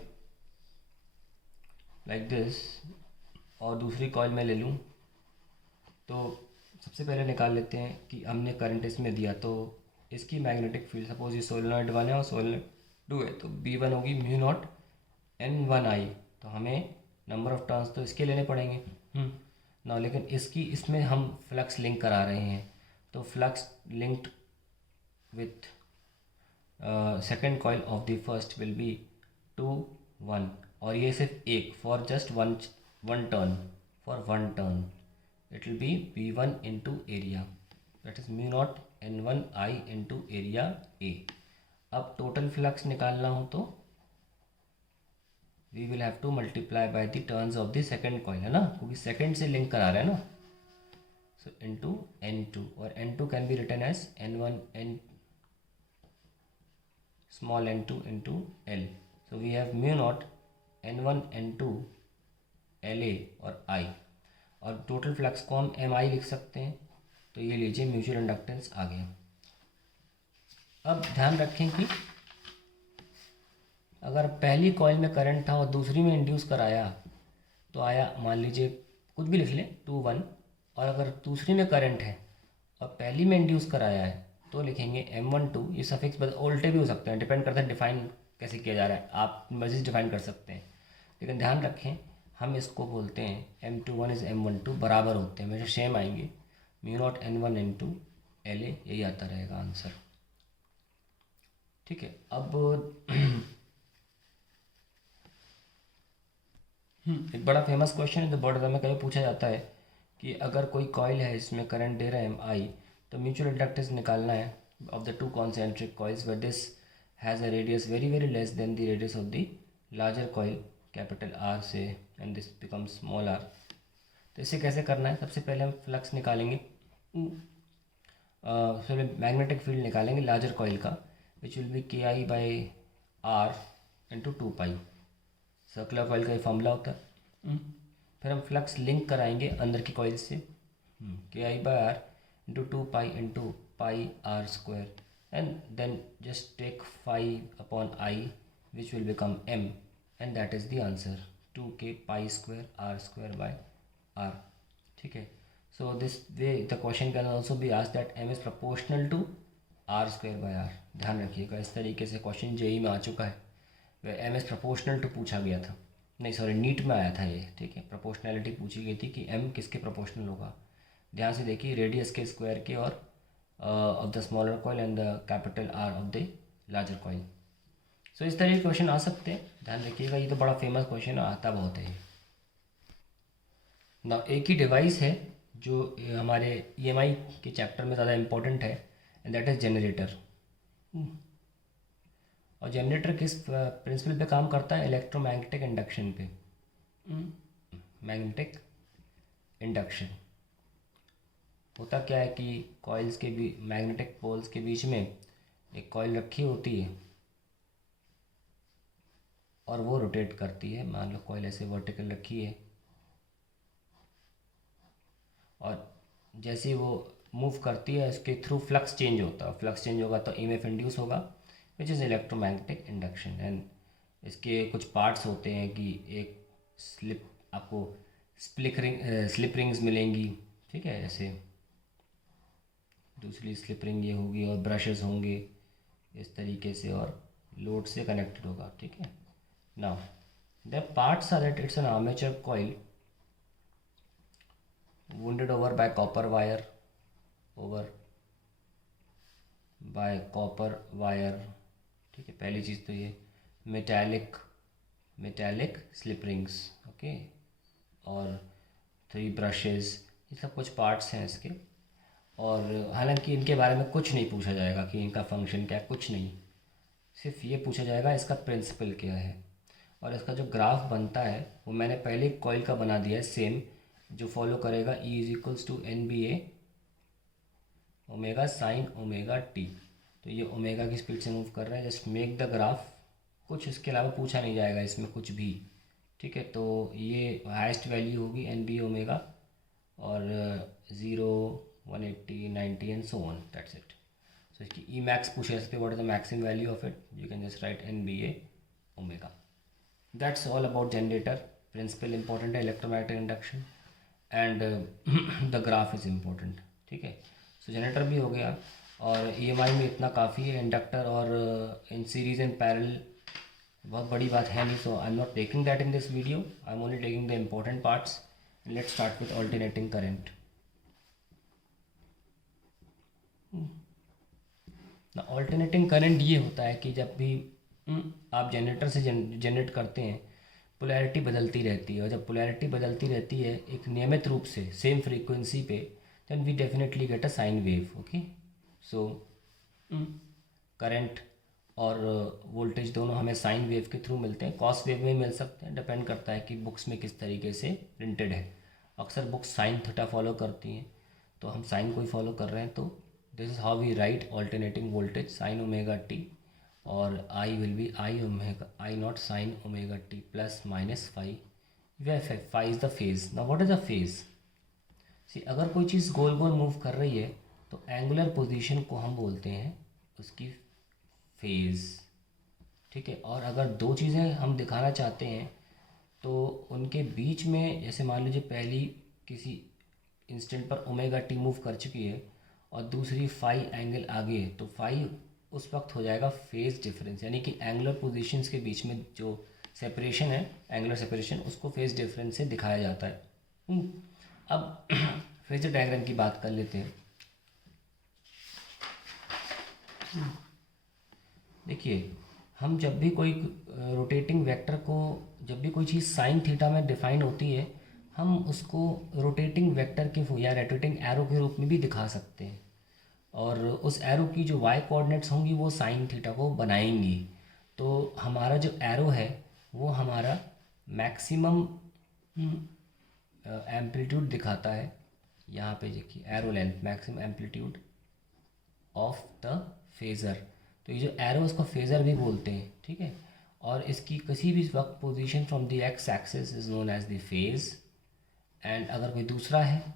लाइक दिस और दूसरी कॉइल में ले लूँ, तो सबसे पहले निकाल लेते हैं कि हमने करंट इसमें दिया, तो इसकी मैग्नेटिक फील्ड, सपोज ये सोलेनॉइड 1 है और सोलेनॉइड 2 है, तो B1 होगी म्यू नॉट N1I। तो हमें नंबर ऑफ टर्न्स तो इसके लेने पड़ेंगे ना, लेकिन इसमें हम फ्लक्स लिंक करा रहे हैं, तो flux linked with second coil of the first will be 2 1, और ये सिर्फ एक, for just one turn, for one turn it will B B1 into area, that is mu naught N1I into area A। अब total flux निकालना हो तो we will have to multiply by the turns of the second coil, है ना, क्योंकि second से link करा रहे हैं ना। so into N2, और N2 can be written as N1 N small n2 into L। so we have mu naught N1 N2 LA और I, और टोटल फ्लक्स को हम MI लिख सकते हैं। तो ये लीजिए म्यूचुअल इंडक्टेंस आ गया। अब ध्यान रखें कि अगर पहली कॉइल में करंट था और दूसरी में इंड्यूस कराया, तो आया, मान लीजिए कुछ भी लिख लें 2 1, और अगर दूसरी में करंट है और पहली में इंड्यूस कराया है तो लिखेंगे M1 2। ये सफिक्स उल्टे भी हो सकते हैं, डिपेंड करता है डिफाइन कैसे किया जा रहा है, आप मर्जी से डिफाइन कर सकते हैं, लेकिन ध्यान रखें हम इसको बोलते हैं M21 इज़ M1 2, बराबर होते हैं, हमेशा सेम आएंगे, mu naught N1 N2 LA, यही आता रहेगा आंसर। ठीक है, अब एक बड़ा फेमस क्वेश्चन है जो बोर्ड एग्जाम में कभी पूछा जाता है कि अगर कोई कॉइल है इसमें करंट दे रहा है MI, तो म्यूचुअल इंडक्टेंस निकालना है of the two concentric coils where this has a radius very very less than the radius of the larger coil capital R से, and this become small R. तो इसे कैसे करना है, सबसे पहले हम फ्लक्स निकालेंगे, सबसे मैग्नेटिक फील्ड निकालेंगे लार्जर कॉइल का, which will be K I by R into 2 pi. Circular coil का ये फॉर्मूला होता है। फिर हम फ्लक्स लिंक कराएंगे अंदर की कॉइल से, K I by R into 2 pi into pi R square, and then just take 5/I which will become m, and that is the answer 2k pi square r square by r। ठीक है, so this way the question can also be asked that m is proportional to r square by r। ध्यान रखिएगा, इस तरीके से question JEE में आ चुका है, वह एम एस प्रपोर्शनल टू पूछा गया था, नहीं सॉरी नीट में आया था ये। ठीक है, प्रोपोर्शनैलिटी पूछी गई थी कि एम किसके प्रोपोर्शनल होगा। ध्यान से देखिए, रेडियस के स्क्वायर के और of the smaller coil and the capital R of the larger coil. So इस तरह के क्वेश्चन आ सकते हैं, ध्यान रखिएगा, ये तो बड़ा फेमस क्वेश्चन है, आता बहुत है। ना एक ही डिवाइस है जो हमारे ईएमआई के चैप्टर में ज़्यादा इम्पोर्टेंट है, एंड दैट इज़ जनरेटर। और जनरेटर किस प्रिंसिपल पे काम करता है, इलेक्ट्रोमैग्नेटिक इंडक्शन पे। मैग्नेटिक इंडक्शन होता क्या है कि कॉइल्स के भी मैग्नेटिक पोल्स के बीच में एक कॉइल रखी होती है और वो रोटेट करती है। मान लो कॉइल ऐसे वर्टिकल रखी है, और जैसे ही वो मूव करती है उसके थ्रू फ्लक्स चेंज होता है, फ्लक्स चेंज होगा तो ईएमएफ इंड्यूस होगा, which is electromagnetic induction. And इसके कुछ पार्ट्स होते हैं कि एक स्लिप आपको स्लिप रिंग्स मिलेंगी, ठीक है, ऐसे दूसरी स्लिप रिंग ये होगी, और ब्रशेस होंगे इस तरीके से, और लोड से कनेक्टेड होगा। ठीक है, now the parts are that it's an armature coil wounded over by copper wire, over by copper wire। ठीक है, पहली चीज़ तो ये मेटालिक स्लिप रिंग्स, ओके, और 3 ब्रशेस, ये सब कुछ पार्ट्स हैं इसके। और हालांकि इनके बारे में कुछ नहीं पूछा जाएगा कि इनका फंक्शन क्या है, कुछ नहीं, सिर्फ ये पूछा जाएगा इसका प्रिंसिपल क्या है। और इसका जो ग्राफ बनता है वो मैंने पहले कॉइल का बना दिया है सेम, जो फॉलो करेगा E is equals to NBA omega sine omega t. तो ये ओमेगा की स्पीड से मूव कर रहा है, जस्ट मेक द ग्राफ, कुछ इसके अलावा पूछा नहीं जाएगा इसमें कुछ भी। ठीक है, तो ये हाईएस्ट वैल्यू होगी NBA ओमेगा, और 0 180 90 and so on, that's it. So इसकी ई मैक्स पूछे सकते, what is the maximum value of it, you can just write NBA omega. That's all about generator. Principle important है, electromagnetic induction, and the graph is important. ठीक है, सो generator भी हो गया, और ईएमआई में इतना काफ़ी है। इंडक्टर और इन सीरीज एंड पैरेलल बहुत बड़ी बात है नहीं, so I M not taking that in this video, I am only taking the important parts. Let's start with alternating current. ना ऑल्टरनेटिंग करंट ये होता है कि जब भी आप जनरेटर से जनरेट करते हैं, पोलैरिटी बदलती रहती है, और जब पोलैरिटी बदलती रहती है एक नियमित रूप से सेम फ्रीक्वेंसी पे, then we definitely get a sine wave. Okay, so current और वोल्टेज दोनों हमें साइन वेव के थ्रू मिलते हैं, कॉस वेव में मिल सकते हैं, डिपेंड करता है कि बुक्स में किस तरीके से प्रिंटेड है। अक्सर बुक्स साइन थीटा फॉलो करती हैं, तो हम साइन को ही फॉलो कर रहे हैं, तो this is how we write alternating voltage sine omega T, और I will be I naught sin omega t plus minus phi, where phi is the phase। now what is the phase? see, अगर कोई चीज़ गोल गोल move कर रही है तो angular position को हम बोलते हैं उसकी फेज। ठीक है, और अगर दो चीज़ें हम दिखाना चाहते हैं तो उनके बीच में, जैसे मान लीजिए पहली किसी इंस्टेंट पर ओमेगा टी मूव कर चुकी है और दूसरी फाई एंगल आगे है, तो फाई उस वक्त हो जाएगा फेज डिफरेंस, यानी कि एंगुलर पोजीशंस के बीच में जो सेपरेशन है, एंगुलर सेपरेशन, उसको फेज डिफरेंस से दिखाया जाता है। अब फेजर डायग्राम की बात कर लेते हैं। देखिए, हम जब भी कोई रोटेटिंग वेक्टर को, जब भी कोई चीज़ साइन थीटा में डिफाइन होती है, हम उसको रोटेटिंग वेक्टर के या रोटेटिंग एरो के रूप में भी दिखा सकते हैं। और उस एरो की जो वाई कोऑर्डिनेट्स होंगी वो साइन थीटा को बनाएंगी। तो हमारा जो एरो है वो हमारा मैक्सिमम एम्पलीट्यूड दिखाता है। यहाँ पे देखिए arrow length maximum amplitude of the phasor. तो ये जो एरो उसको फेज़र भी बोलते हैं, ठीक है। और इसकी किसी भी वक्त position from the x axis is known as the phase. And अगर कोई दूसरा है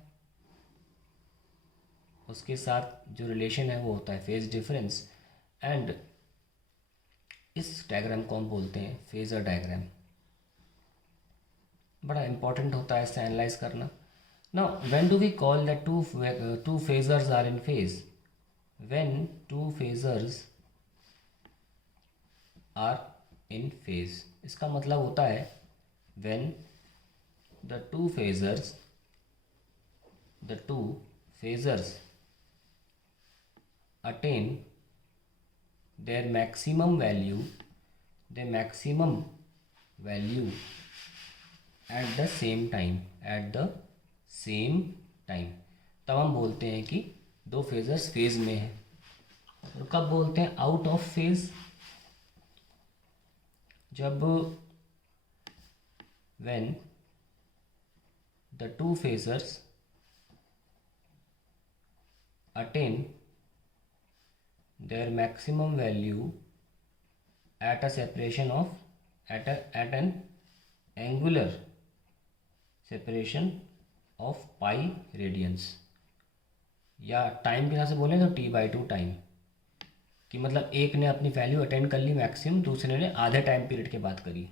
उसके साथ जो रिलेशन है वो होता है फेज़ डिफरेंस। एंड इस डायग्राम को हम बोलते हैं फेज़र डायग्राम। बड़ा इंपॉर्टेंट होता है इससे एनालाइज करना। Now when do we call that two phasors are in phase? When two phasors are in phase, इसका मतलब होता है when the two phasors attain their maximum value at the same time, तब हम बोलते हैं कि दो फेजर्स फेज में हैं। और कब बोलते हैं आउट ऑफ फेज? जब when the two phasors attain their maximum value at a separation of at an angular separation of pi radians, या टाइम के हिसाब से बोलें तो t/2 टाइम, कि मतलब एक ने अपनी वैल्यू अटेंड कर ली मैक्सिमम, दूसरे ने आधे टाइम पीरियड के बाद करी।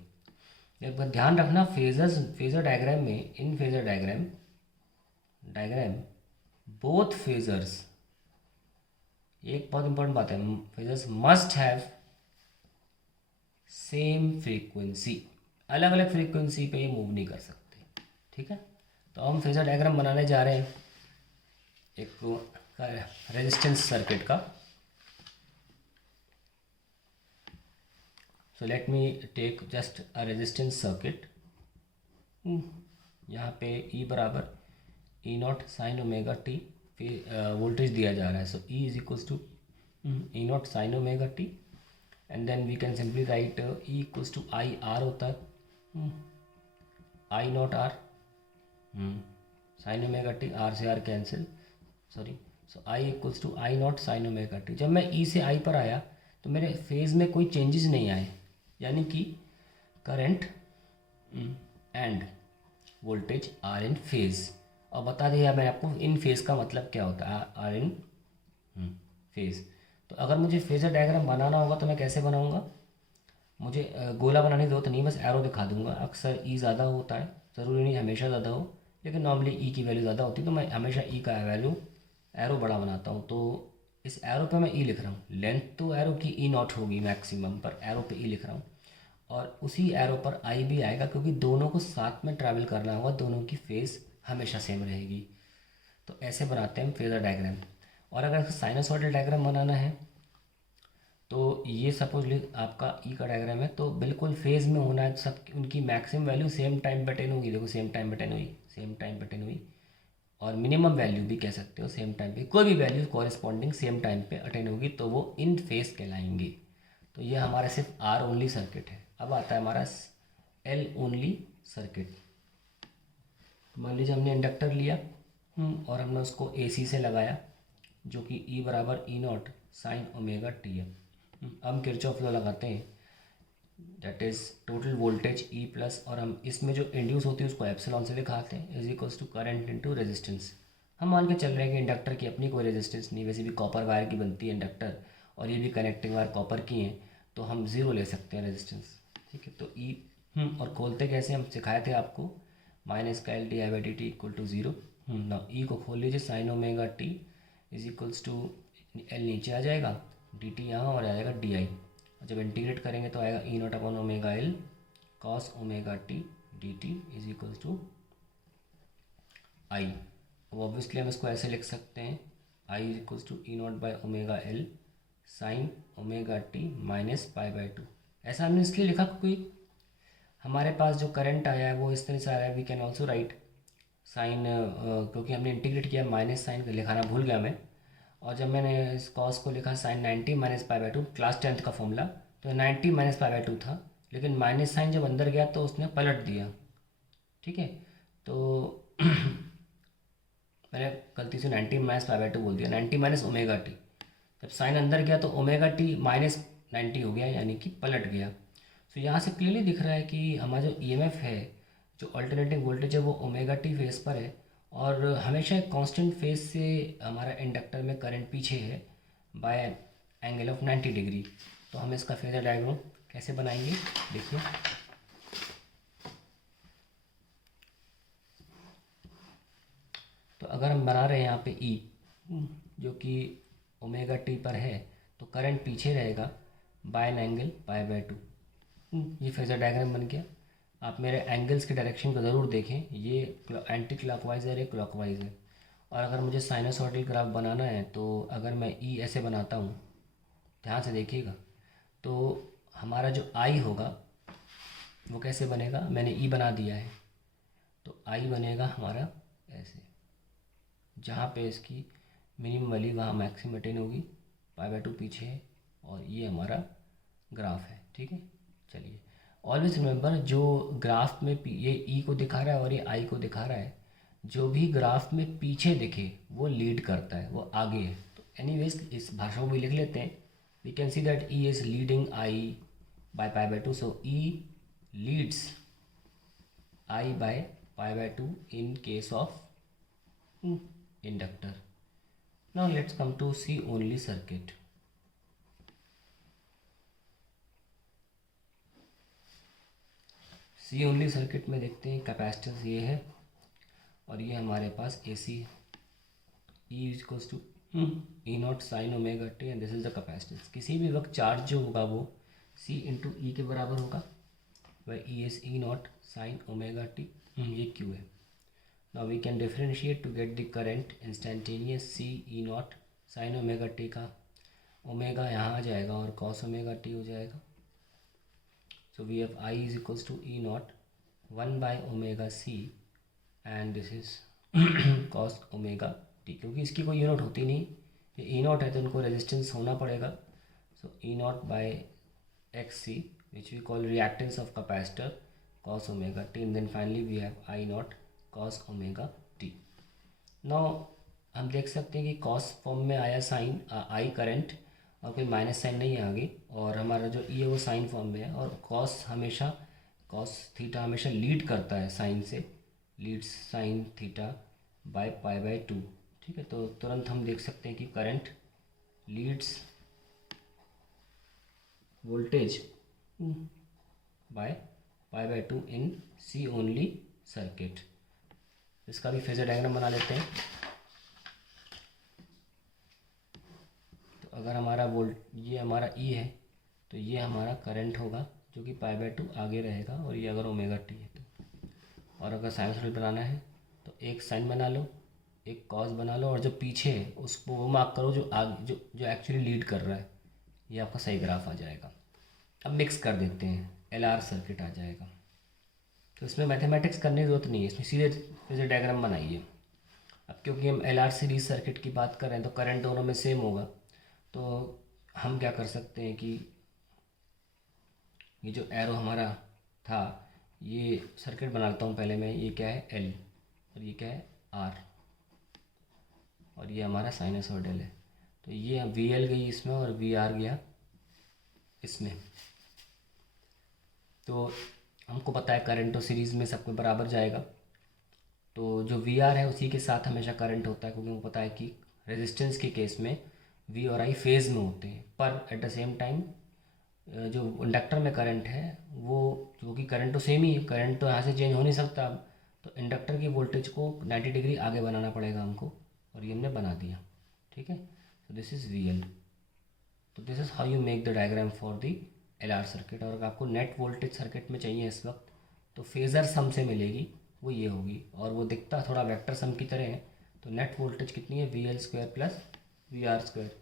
एक बात ध्यान रखना, फेजर डायग्राम में, इन फेजर डायग्राम बोथ फेजर्स, एक बहुत इंपॉर्टेंट बात है, phasors must have same frequency. अलग अलग फ्रीक्वेंसी पे ये मूव नहीं कर सकते, ठीक है। तो हम फेजर डायग्राम बनाने जा रहे हैं एक रेजिस्टेंस सर्किट का। So let me take just a resistance circuit. यहाँ पे E बराबर E0 sine omega T voltage दिया जा रहा है। So E is equals to E0 sine omega T, and then we can simply write E equals to I R होता है, I naught R sine omega T, R से R cancel, sorry. So I equals to I naught sine omega T. जब मैं E से I पर आया तो मेरे फेज़ में कोई चेंजेस नहीं आए, यानी कि current and voltage are in phase. और बता दिया मैं आपको इन फेज़ का मतलब क्या होता है, आर इन फेज़। तो अगर मुझे फेज़र डायग्राम बनाना होगा तो मैं कैसे बनाऊंगा? मुझे गोला बनाने की जरूरत नहीं, बस एरो दिखा दूंगा। अक्सर E ज़्यादा होता है, ज़रूरी नहीं हमेशा ज़्यादा हो, लेकिन नॉर्मली E की वैल्यू ज़्यादा होती है, तो मैं हमेशा E का वैल्यू एरो बड़ा बनाता हूँ। तो इस एरो पे मैं E लिख रहा हूँ, लेंथ तो एरो की E0 होगी मैक्सिमम, पर एरो पे E लिख रहा हूँ। और उसी एरो पर I भी आएगा, क्योंकि दोनों को साथ में ट्रैवल करना होगा, दोनों की फेज़ हमेशा सेम रहेगी। तो ऐसे बनाते हैं हम फेज़र डायग्राम। और अगर साइनसॉइडल डायग्राम बनाना है तो ये सपोज आपका E का डायग्राम है, तो बिल्कुल फेज़ में होना है, सब उनकी मैक्सिमम वैल्यू सेम टाइम पे अटेन होगी। देखो सेम टाइम पे अटेन हुई, और मिनिमम वैल्यू भी कह सकते हो सेम टाइम पे, कोई भी वैल्यू कॉरेस्पॉन्डिंग सेम टाइम पे अटेन होगी तो वो इन फेज कहलाएंगे। तो ये हमारा सिर्फ R ओनली सर्किट है। अब आता है हमारा L ओनली सर्किट। मान लीजिए हमने इंडक्टर लिया और हमने उसको AC से लगाया, जो कि E बराबर E0 साइन ओमेगा टी है। हम किरचॉफ लॉ लगाते हैं, that is total voltage E plus, और हम इसमें जो इंड्यूस होती है उसको एप्सिलॉन से दिखाते हैं, is equals to current into resistance. हम मान के चल रहे हैं कि इंडक्टर की अपनी कोई रेजिस्टेंस नहीं, वैसे भी कॉपर वायर की बनती है इंडक्टर, और ये भी कनेक्टिंग वायर कॉपर की हैं, तो हम ज़ीरो ले सकते हैं रेजिस्टेंस, ठीक है। तो E और खोलते कैसे हम सिखाए थे आपको, माइनस का L डी/dt इक्वल टू ज़ीरो। ना E को खोल लीजिए, sine omega t is equals to L नीचे आ जाएगा, dt यहाँ और आ जाएगा di। जब इंटीग्रेट करेंगे तो आएगा E0 upon omega L cos omega T dt is equals to I। अब ऑब्वियसली हम इसको ऐसे लिख सकते हैं, I is equals to E0 by omega L sine omega T minus π/2। ऐसा हमने इसलिए लिखा क्योंकि हमारे पास जो करंट आया है वो इस तरह से आया है। We can also write sine, क्योंकि हमने इंटीग्रेट किया, माइनस साइन लिखाना भूल गया मैं, और जब मैंने इस कॉस को लिखा sine 90 minus pi by two, class 10th का फॉर्मूला, तो 90 माइनस पाई बाई टू था, लेकिन माइनस साइन जब अंदर गया तो उसने पलट दिया। ठीक है, तो मैंने गलती से 90 माइनस पाई बाई टू बोल दिया, 90 माइनस ओमेगा टी। जब साइन अंदर गया तो ओमेगा टी माइनस 90 हो गया, यानी कि पलट गया। तो यहाँ से क्लियरली दिख रहा है कि हमारा जो ईएमएफ है, जो अल्टरनेटिंग वोल्टेज है, वो ओमेगा टी फेस पर है, और हमेशा एक कांस्टेंट फेस से हमारा इंडक्टर में करंट पीछे है बाय एंगल ऑफ 90 डिग्री। तो हम इसका फेजर डायग्राम कैसे बनाएंगे, देखिए। तो अगर हम बना रहे हैं यहाँ पे ई, जो कि ओमेगा टी पर है, तो करंट पीछे रहेगा by an angle pi by two. ये फेजर डायग्राम बन गया। आप मेरे एंगल्स के डायरेक्शन को ज़रूर देखें, ये एंटी क्लॉकवाइज है, ये क्लॉकवाइज है। और अगर मुझे साइनसॉइडल ग्राफ बनाना है, तो अगर मैं ई ऐसे बनाता हूँ, ध्यान से देखिएगा, तो हमारा जो आई होगा वो कैसे बनेगा, मैंने ई बना दिया है, तो आई बनेगा हमारा ऐसे, जहाँ पे इसकी मिनिमम वैल्यू वहाँ मैक्सिमम अटेन होगी, पाई बाय टू पीछे है, और ये हमारा ग्राफ है। ठीक है, चलिए, ऑलवेज रिमेंबर, जो ग्राफ में ये ई को दिखा रहा है और ये आई को दिखा रहा है, जो भी ग्राफ में पीछे दिखे वो लीड करता है, वो आगे है। तो एनीवेज इस भाषा को भी लिख लेते हैं। We can see that E is leading I by pi by two, so E leads I by pi by two in case of inductor. Now let's come to C only circuit. C only circuit में देखते हैं capacitance ये है, और ये हमारे पास AC E equals to E naught sine omega T, and this is the capacitance. किसी भी वक्त चार्ज जो होगा वो C इंटू ई के बराबर होगा, वह E is E naught sine omega t, ये Q है। Now we can differentiate to get the current instantaneous C E naught sin omega T का ओमेगा यहाँ आ जाएगा और cos ओमेगा टी हो जाएगा। So we have I is equals to E naught 1 by omega C and this is cos omega T, क्योंकि इसकी कोई unit होती नहीं, ये E naught है तो उनको रेजिस्टेंस होना पड़ेगा। So E naught by XC which we call reactance of capacitor cos omega t, and then finally we have I naught cos omega T. Now हम देख सकते हैं कि cos फॉर्म में आया साइन आई करंट, और कोई माइनस साइन नहीं है आगे, और हमारा जो ई है वो साइन फॉर्म में है, और cos थीटा हमेशा लीड करता है साइन से, leads sine theta by pi by two. ठीक है, तो तुरंत हम देख सकते हैं कि current leads voltage by pi by two in C only circuit. इसका भी फेजर डायग्राम बना लेते हैं। तो अगर हमारा ये हमारा ई है, तो ये हमारा करंट होगा जो कि पाई बाय टू आगे रहेगा, और ये अगर ओमेगा टी है तो, और अगर साइनसॉइडल बनाना है तो एक साइन बना लो, एक कॉस बना लो, और जो पीछे है उसको वो मार्क करो जो आगे जो एक्चुअली लीड कर रहा है, ये आपका सही ग्राफ आ जाएगा। अब मिक्स कर देते हैं, LR सर्किट आ जाएगा। तो इसमें मैथमेटिक्स करने की ज़रूरत नहीं है, इसमें सीधे फेजर डायग्राम बनाइए। अब क्योंकि हम LR सीरीज सर्किट की बात कर रहे हैं तो करंट दोनों में सेम होगा, तो हम क्या कर सकते हैं कि ये जो एरो हमारा था, ये सर्किट बना लेता हूँ पहले मैं। ये क्या है L, और ये क्या है R, और ये हमारा साइनसॉइडल है। तो ये VL गई इसमें और VR गया इसमें। तो हमको पता है करंट तो सीरीज़ में सबको बराबर जाएगा, तो जो VR है उसी के साथ हमेशा करंट होता है, क्योंकि हमको पता है कि रेजिस्टेंस के केस में V और I फेज़ में होते हैं, पर एट द सेम टाइम जो इंडक्टर में करंट है वो, क्योंकि करंट तो सेम ही है, करंट तो यहाँ से चेंज हो नहीं सकता अब, तो इंडक्टर की वोल्टेज को 90 डिग्री आगे बनाना पड़ेगा हमको, और ये हमने बना दिया। ठीक है, तो दिस इज़ VL। तो this is how you make the diagram for the LR circuit. और अगर आपको नेट वोल्टेज सर्किट में चाहिए इस वक्त, तो फेज़र सम से मिलेगी, वो ये होगी, और वो दिखता थोड़ा वेक्टर सम की तरह है। तो नेट वोल्टेज कितनी है, VL square plus VR square.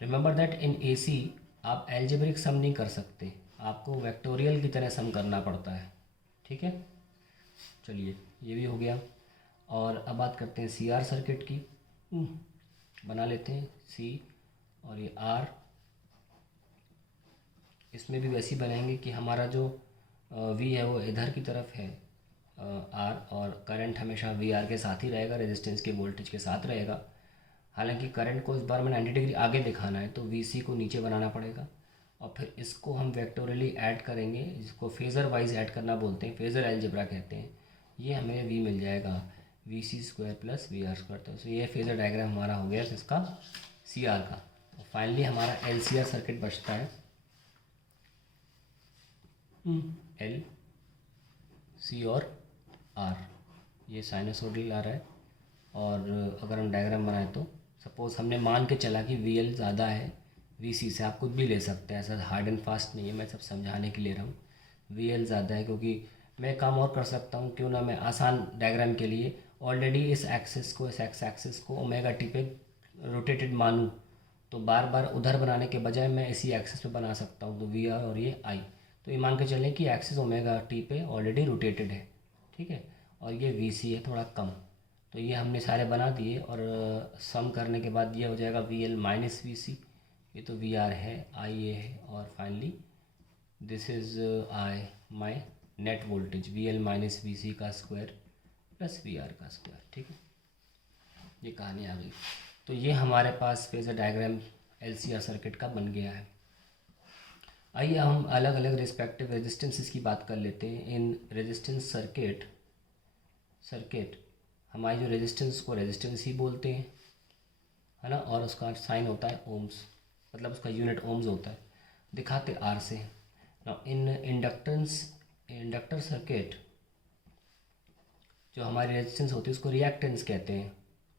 Remember that in AC आप एल्जेब्रिक सम नहीं कर सकते, आपको वेक्टोरियल की तरह सम करना पड़ता है। ठीक है, चलिए ये भी हो गया। और अब बात करते हैं CR सर्किट की। बना लेते हैं सी, और ये आर, इसमें भी वैसे ही बनाएंगे कि हमारा जो वी है वो इधर की तरफ है आर, और करंट हमेशा वी आर के साथ ही रहेगा, रेजिस्टेंस के वोल्टेज के साथ रहेगा। हालांकि करंट को इस बार में 90 डिग्री आगे दिखाना है तो वी सी को नीचे बनाना पड़ेगा, और फिर इसको हम वेक्टोरली ऐड करेंगे, जिसको फेज़र वाइज ऐड करना बोलते हैं, फेज़र अलजेब्रा कहते हैं। ये हमें वी मिल जाएगा V C square plus V R square. तो ये फेज़र डायग्राम हमारा हो गया इसका सी आर का। तो फाइनली हमारा एल सी आर सर्किट बचता है, एल सी और आर, ये साइनसोइडल आ रहा है। और अगर हम डायग्राम बनाएं तो सपोज़ हमने मान के चला कि वी एल ज़्यादा है वी सी से, आप कुछ भी ले सकते हैं, ऐसा हार्ड एंड फास्ट नहीं है, मैं सब समझाने के लिए रहा हूँ। वी एल ज़्यादा है क्योंकि मैं काम और कर सकता हूँ, क्यों ना मैं आसान डायग्राम के लिए ऑलरेडी इस एक्सिस को, इस एक्स एक्सिस को ओमेगा टी पे रोटेटेड मानूँ, तो बार बार उधर बनाने के बजाय मैं इसी एक्सिस पे बना सकता हूँ। तो वी आर और ये आई, तो ये मान के चलें कि एक्सिस ओमेगा टी पे ऑलरेडी रोटेटेड है, ठीक है। और ये वी सी है थोड़ा कम, तो ये हमने सारे बना दिए, और सम करने के बाद ये हो जाएगा V L minus V C, ये तो वी आर है, आई ए है, और finally this is I my net voltage V L minus V C का स्क्वायर प्लस वी आर का स्क्वायर, ठीक है। ये कहानी आ गई। तो ये हमारे पास phasor diagram L C R circuit का बन गया है। आइए हम अलग अलग रिस्पेक्टिव रेजिस्टेंसेस की बात कर लेते हैं। इन रेजिस्टेंस सर्किट हमारी जो रेजिस्टेंस को रेजिस्टेंस ही बोलते हैं, है ना, और उसका साइन होता है ओम्स, मतलब उसका यूनिट ओम्स होता है, दिखाते आर से। नाउ इन इंडक्टर सर्किट जो हमारी रेजिस्टेंस होती है उसको रिएक्टेंस कहते हैं,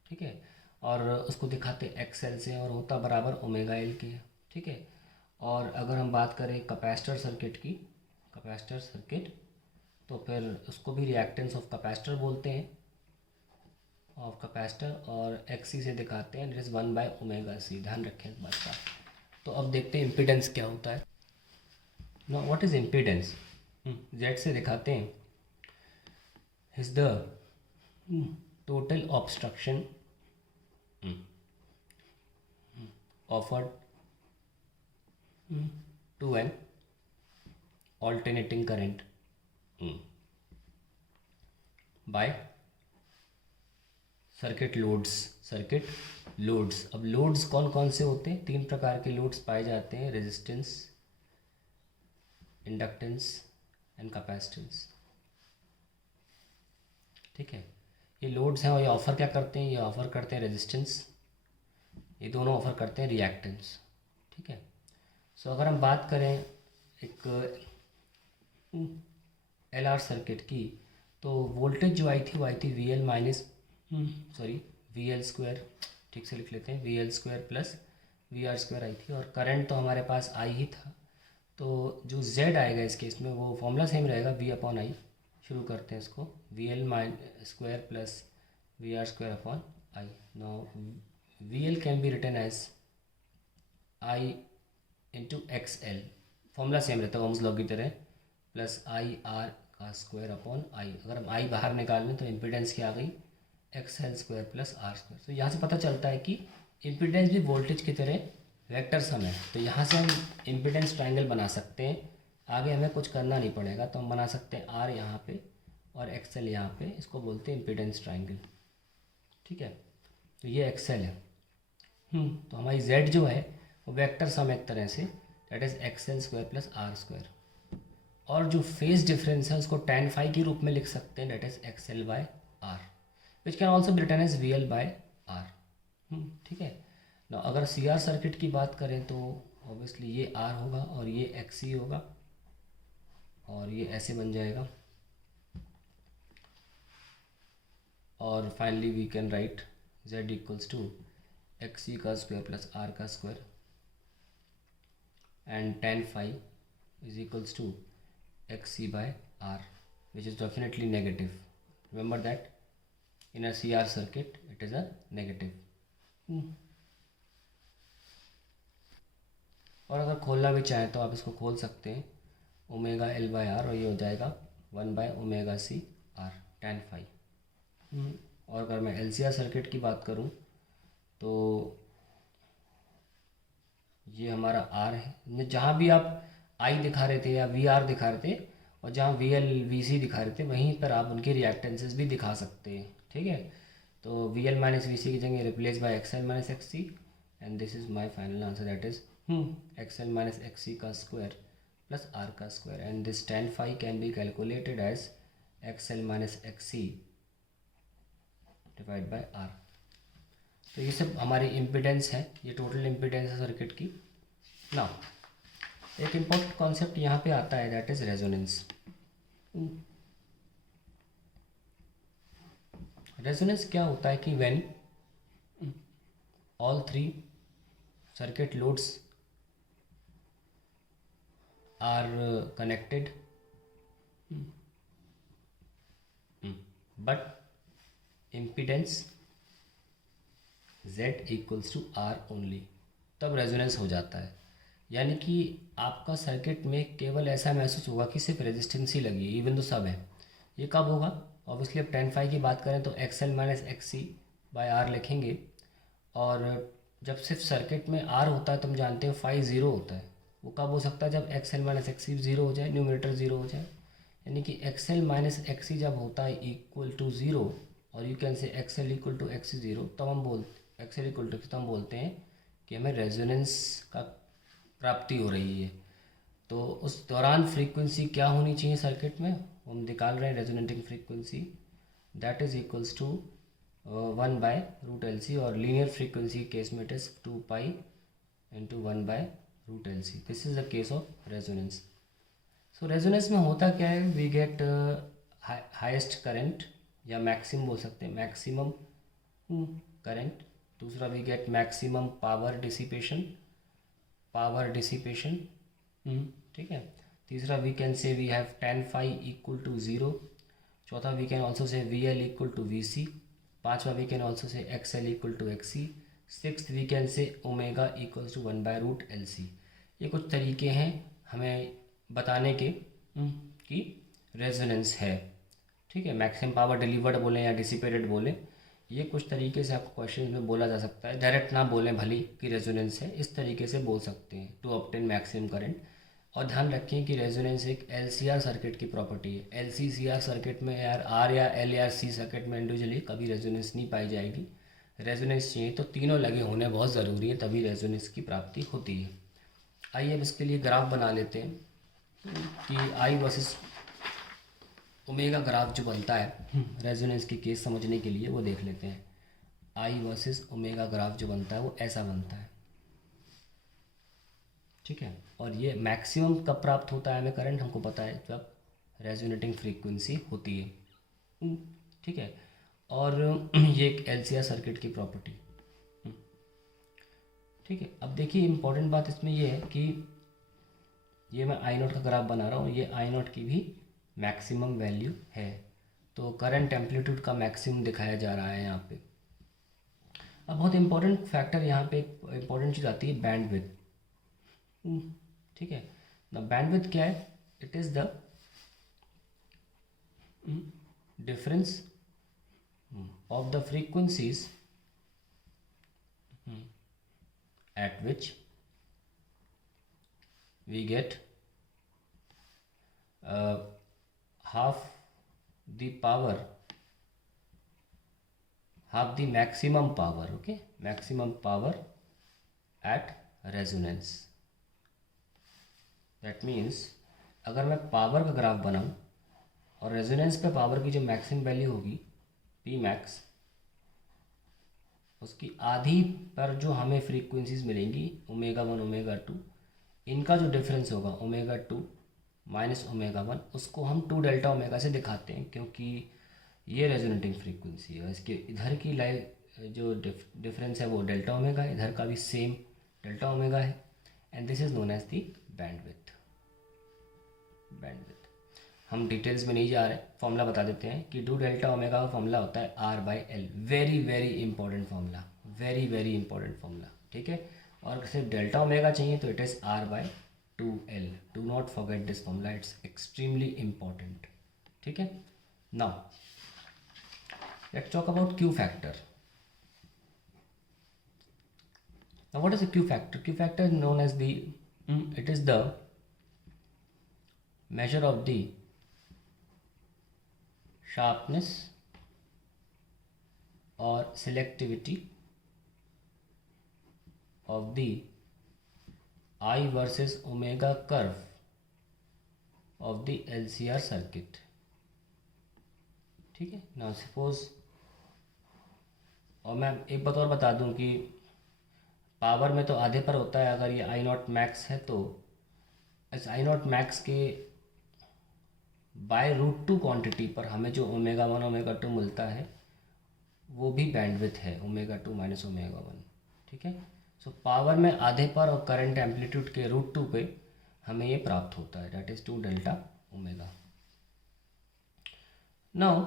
ठीक है, और उसको दिखाते एक्सएल से, और होता बराबर ओमेगा एल के, ठीक है। और अगर हम बात करें कैपेसिटर सर्किट की, कैपेसिटर सर्किट, तो फिर उसको भी रिएक्टेंस ऑफ कैपेसिटर बोलते हैं, ऑफ कैपेसिटर, और एक्सी से दिखाते हैं, इट इज़ 1/ओमेगा सी, ध्यान रखें इस बात का। तो अब देखते हैं इम्पीडेंस क्या होता है। Know what is impedance, Z से दिखाते हैं, is the total obstruction offered to an alternating current by circuit loads. अब लोड्स कौन कौन से होते हैं, 3 प्रकार के लोड्स पाए जाते हैं, रेजिस्टेंस, इंडक्टेंस एंड कैपेसिटेंस, ठीक है। ये लोड्स हैं और ये ऑफ़र क्या करते हैं, ये ऑफ़र करते हैं रेजिस्टेंस, ये दोनों ऑफ़र करते हैं रिएक्टेंस, ठीक है। सो अगर हम बात करें एक एल आर सर्किट की, तो वोल्टेज जो आई थी वो आई थी V L minus V L square, ठीक से लिख लेते हैं, V L square plus V R square आई थी, और करंट तो हमारे पास आई ही था। तो जो जेड आएगा इस केस में वो फॉर्मूला सेम रहेगा, वी अपॉन आई। शुरू करते हैं इसको, V L square plus V R square upon I. Now V L can be written as I into X L, formula same रहता है ओम्स लॉ की तरह, प्लस आई आर का स्क्वायर अपॉन आई। अगर हम आई बाहर निकाल लें तो इम्पीडेंस क्या आ गई, X L square plus R square. तो यहाँ से पता चलता है कि इम्पीडेंस भी वोल्टेज की तरह वेक्टर सम है। तो यहाँ से हम इम्पीडेंस ट्रायंगल बना सकते हैं, आगे हमें कुछ करना नहीं पड़ेगा। तो हम बना सकते हैं आर यहाँ पे और एक्स एल यहाँ पे, इसको बोलते हैं इम्पीडेंस ट्रायंगल, ठीक है। तो ये एक्स एल है, तो हमारी जेड जो है वो वेक्टर सम एक तरह से, that is X L square plus R square. और जो फेज डिफरेंस है उसको tan फाई के रूप में लिख सकते हैं, that is X L by R, which can also be written as V L by R, ठीक है ना। अगर सी आर सर्किट की बात करें तो ऑब्वियसली ये आर होगा और ये एक्स सी होगा, और ये ऐसे बन जाएगा, और finally we can write Z equals to X C का स्क्वायर प्लस आर का square, and tan phi is equals to xc by r, which is definitely negative. Remember that in a CR circuit it is a negative. और अगर खोलना भी चाहें तो आप इसको खोल सकते हैं, ओमेगा एल बाय आर, और ये हो जाएगा 1/ओमेगा सी आर tan phi। और अगर मैं LCR सर्किट की बात करूं तो ये हमारा आर है। जहाँ भी आप आई दिखा रहे थे या वी आर दिखा रहे थे और जहाँ वी एल वी सी दिखा रहे थे वहीं पर आप उनके रिएक्टेंसेस भी दिखा सकते हैं। ठीक है, तो V L minus V C की जगह replace by X L minus X C and this is my final answer, that is X L minus X C का स्क्वायर प्लस आर का square and this tan phi can be calculated as X L minus X C divide by R. तो ये सब हमारी impedance है, ये total impedance है circuit की। नाउ एक इम्पोर्टेंट कॉन्सेप्ट यहाँ पे आता है, दैट इज रेजोनेंस। रेजोनेंस क्या होता है कि when all three circuit loads are connected but impedance Z equals to R only, तब रेजोनेंस हो जाता है। यानी कि आपका सर्किट में केवल ऐसा महसूस होगा कि सिर्फ रेजिस्टेंस ही लगी है, इवन तो सब है। ये कब होगा? ऑब्वियसली अब tan phi की बात करें तो X L minus X C by R लिखेंगे, और जब सिर्फ सर्किट में आर होता है तो हम जानते हैं फाई ज़ीरो होता है। वो कब हो सकता है? जब X L minus X C zero हो जाए, न्यूमरेटर ज़ीरो हो जाए। यानी कि X L minus X C जब होता है इक्वल टू ज़ीरो, और you can say X L equal to X C zero, तब हम एक्स एल इक्वल टू तो हम बोलते हैं कि हमें रेजोनेंस का प्राप्ति हो रही है। तो उस दौरान फ्रीक्वेंसी क्या होनी चाहिए सर्किट में, हम निकाल रहे हैं resonating frequency, that is equals to 1 by root L C, और लीनियर फ्रीक्वेंसी केस में it is 2 pi into 1 by root L C. This is the case of resonance. So resonance में होता क्या है, वी गेट हाईएस्ट करंट, या maximum बोल सकते हैं, मैक्सिमम करंट। दूसरा we get maximum power dissipation, ठीक है। तीसरा we can say we have tan phi equal to zero. चौथा we can also say V L equal to V C. पाँचवा we can also say X L equal to X C. Six we can say omega equals to 1 by root L C. ये कुछ तरीके हैं हमें बताने के कि resonance है। ठीक है, मैक्सिमम पावर डिलीवर्ड बोलें या डिसिपेटेड बोलें, ये कुछ तरीके से आपको क्वेश्चन में बोला जा सकता है। डायरेक्ट ना बोलें भली कि रेजोनेंस है, इस तरीके से बोल सकते हैं टू ऑब्टेन मैक्सिमम करंट। और ध्यान रखें कि रेजोनेंस एक एलसीआर सर्किट की प्रॉपर्टी है। एलसीसीआर सर्किट में यार आर या एल या सी सर्किट में इंडिविजुअली कभी रेजोनेंस नहीं पाई जाएगी। रेजोनेंस चाहिए तो तीनों लगे होने बहुत ज़रूरी है, तभी रेजोनेंस की प्राप्ति होती है। आइए अब इसके लिए ग्राफ बना लेते हैं कि आई वर्सेस ओमेगा ग्राफ जो बनता है रेजोनेंस की केस समझने के लिए, वो देख लेते हैं। आई वर्सेस ओमेगा ग्राफ जो बनता है वो ऐसा बनता है, ठीक है। और ये मैक्सिमम कब प्राप्त होता है हमें करंट, हमको पता है जब रेजोनेटिंग फ्रीक्वेंसी होती है, ठीक है। और ये एक एलसीआर सर्किट की प्रॉपर्टी, ठीक है। अब देखिए इंपॉर्टेंट बात इसमें ये है कि ये मैं आई नोट का ग्राफ बना रहा हूँ, ये आई नोट की भी मैक्सिमम वैल्यू है, तो करंट एम्पलीट्यूड का मैक्सिमम दिखाया जा रहा है यहाँ पे। अब बहुत इंपॉर्टेंट फैक्टर यहाँ पे इंपॉर्टेंट चीज़ आती है बैंडविड्थ, ठीक है। द बैंडविड्थ क्या है? It is the difference of the frequencies at which we get half the maximum power, okay, maximum power at resonance. That means अगर मैं पावर का ग्राफ बनाऊं और रेजोनेंस पे पावर की जो मैक्सिमम वैल्यू होगी पी मैक्स, उसकी आधी पर जो हमें फ्रीक्वेंसीज मिलेंगी ओमेगा 1 ओमेगा 2, इनका जो डिफरेंस होगा ओमेगा 2 माइनस ओमेगा 1, उसको हम 2 डेल्टा ओमेगा से दिखाते हैं, क्योंकि ये रेजोनेटिंग फ्रीक्वेंसी है। इसके इधर की जो डिफरेंस है वो डेल्टा ओमेगा है, इधर का भी सेम डेल्टा ओमेगा है, and this is known as the bandwidth. हम डिटेल्स में नहीं जा रहे, फॉर्मूला बता देते हैं कि 2 डेल्टा ओमेगा का फॉर्मूला होता है R by L. Very very important formula, very very important formula, ठीक है। और सिर्फ डेल्टा ओमेगा चाहिए तो it is R by 2L। Do not forget this formula, it's extremely important, ठीक है। Now let's talk about Q factor. Now what is the Q factor? Q factor is known as the it is the measure of the sharpness or selectivity of the I versus omega curve of the LCR circuit. ठीक है ना। Suppose, और मैं एक बात और बता दूं कि पावर में तो आधे पर होता है। अगर ये आई नॉट मैक्स है तो इस आई नॉट मैक्स के बाय रूट टू क्वान्टिटी पर हमें जो ओमेगा वन ओमेगा टू मिलता है वो भी बैंडविथ है, omega two minus omega one. ठीक है। सो पावर में आधे पर और करंट एम्पलीट्यूड के रूट टू पे हमें ये प्राप्त होता है, that is 2 delta omega. Now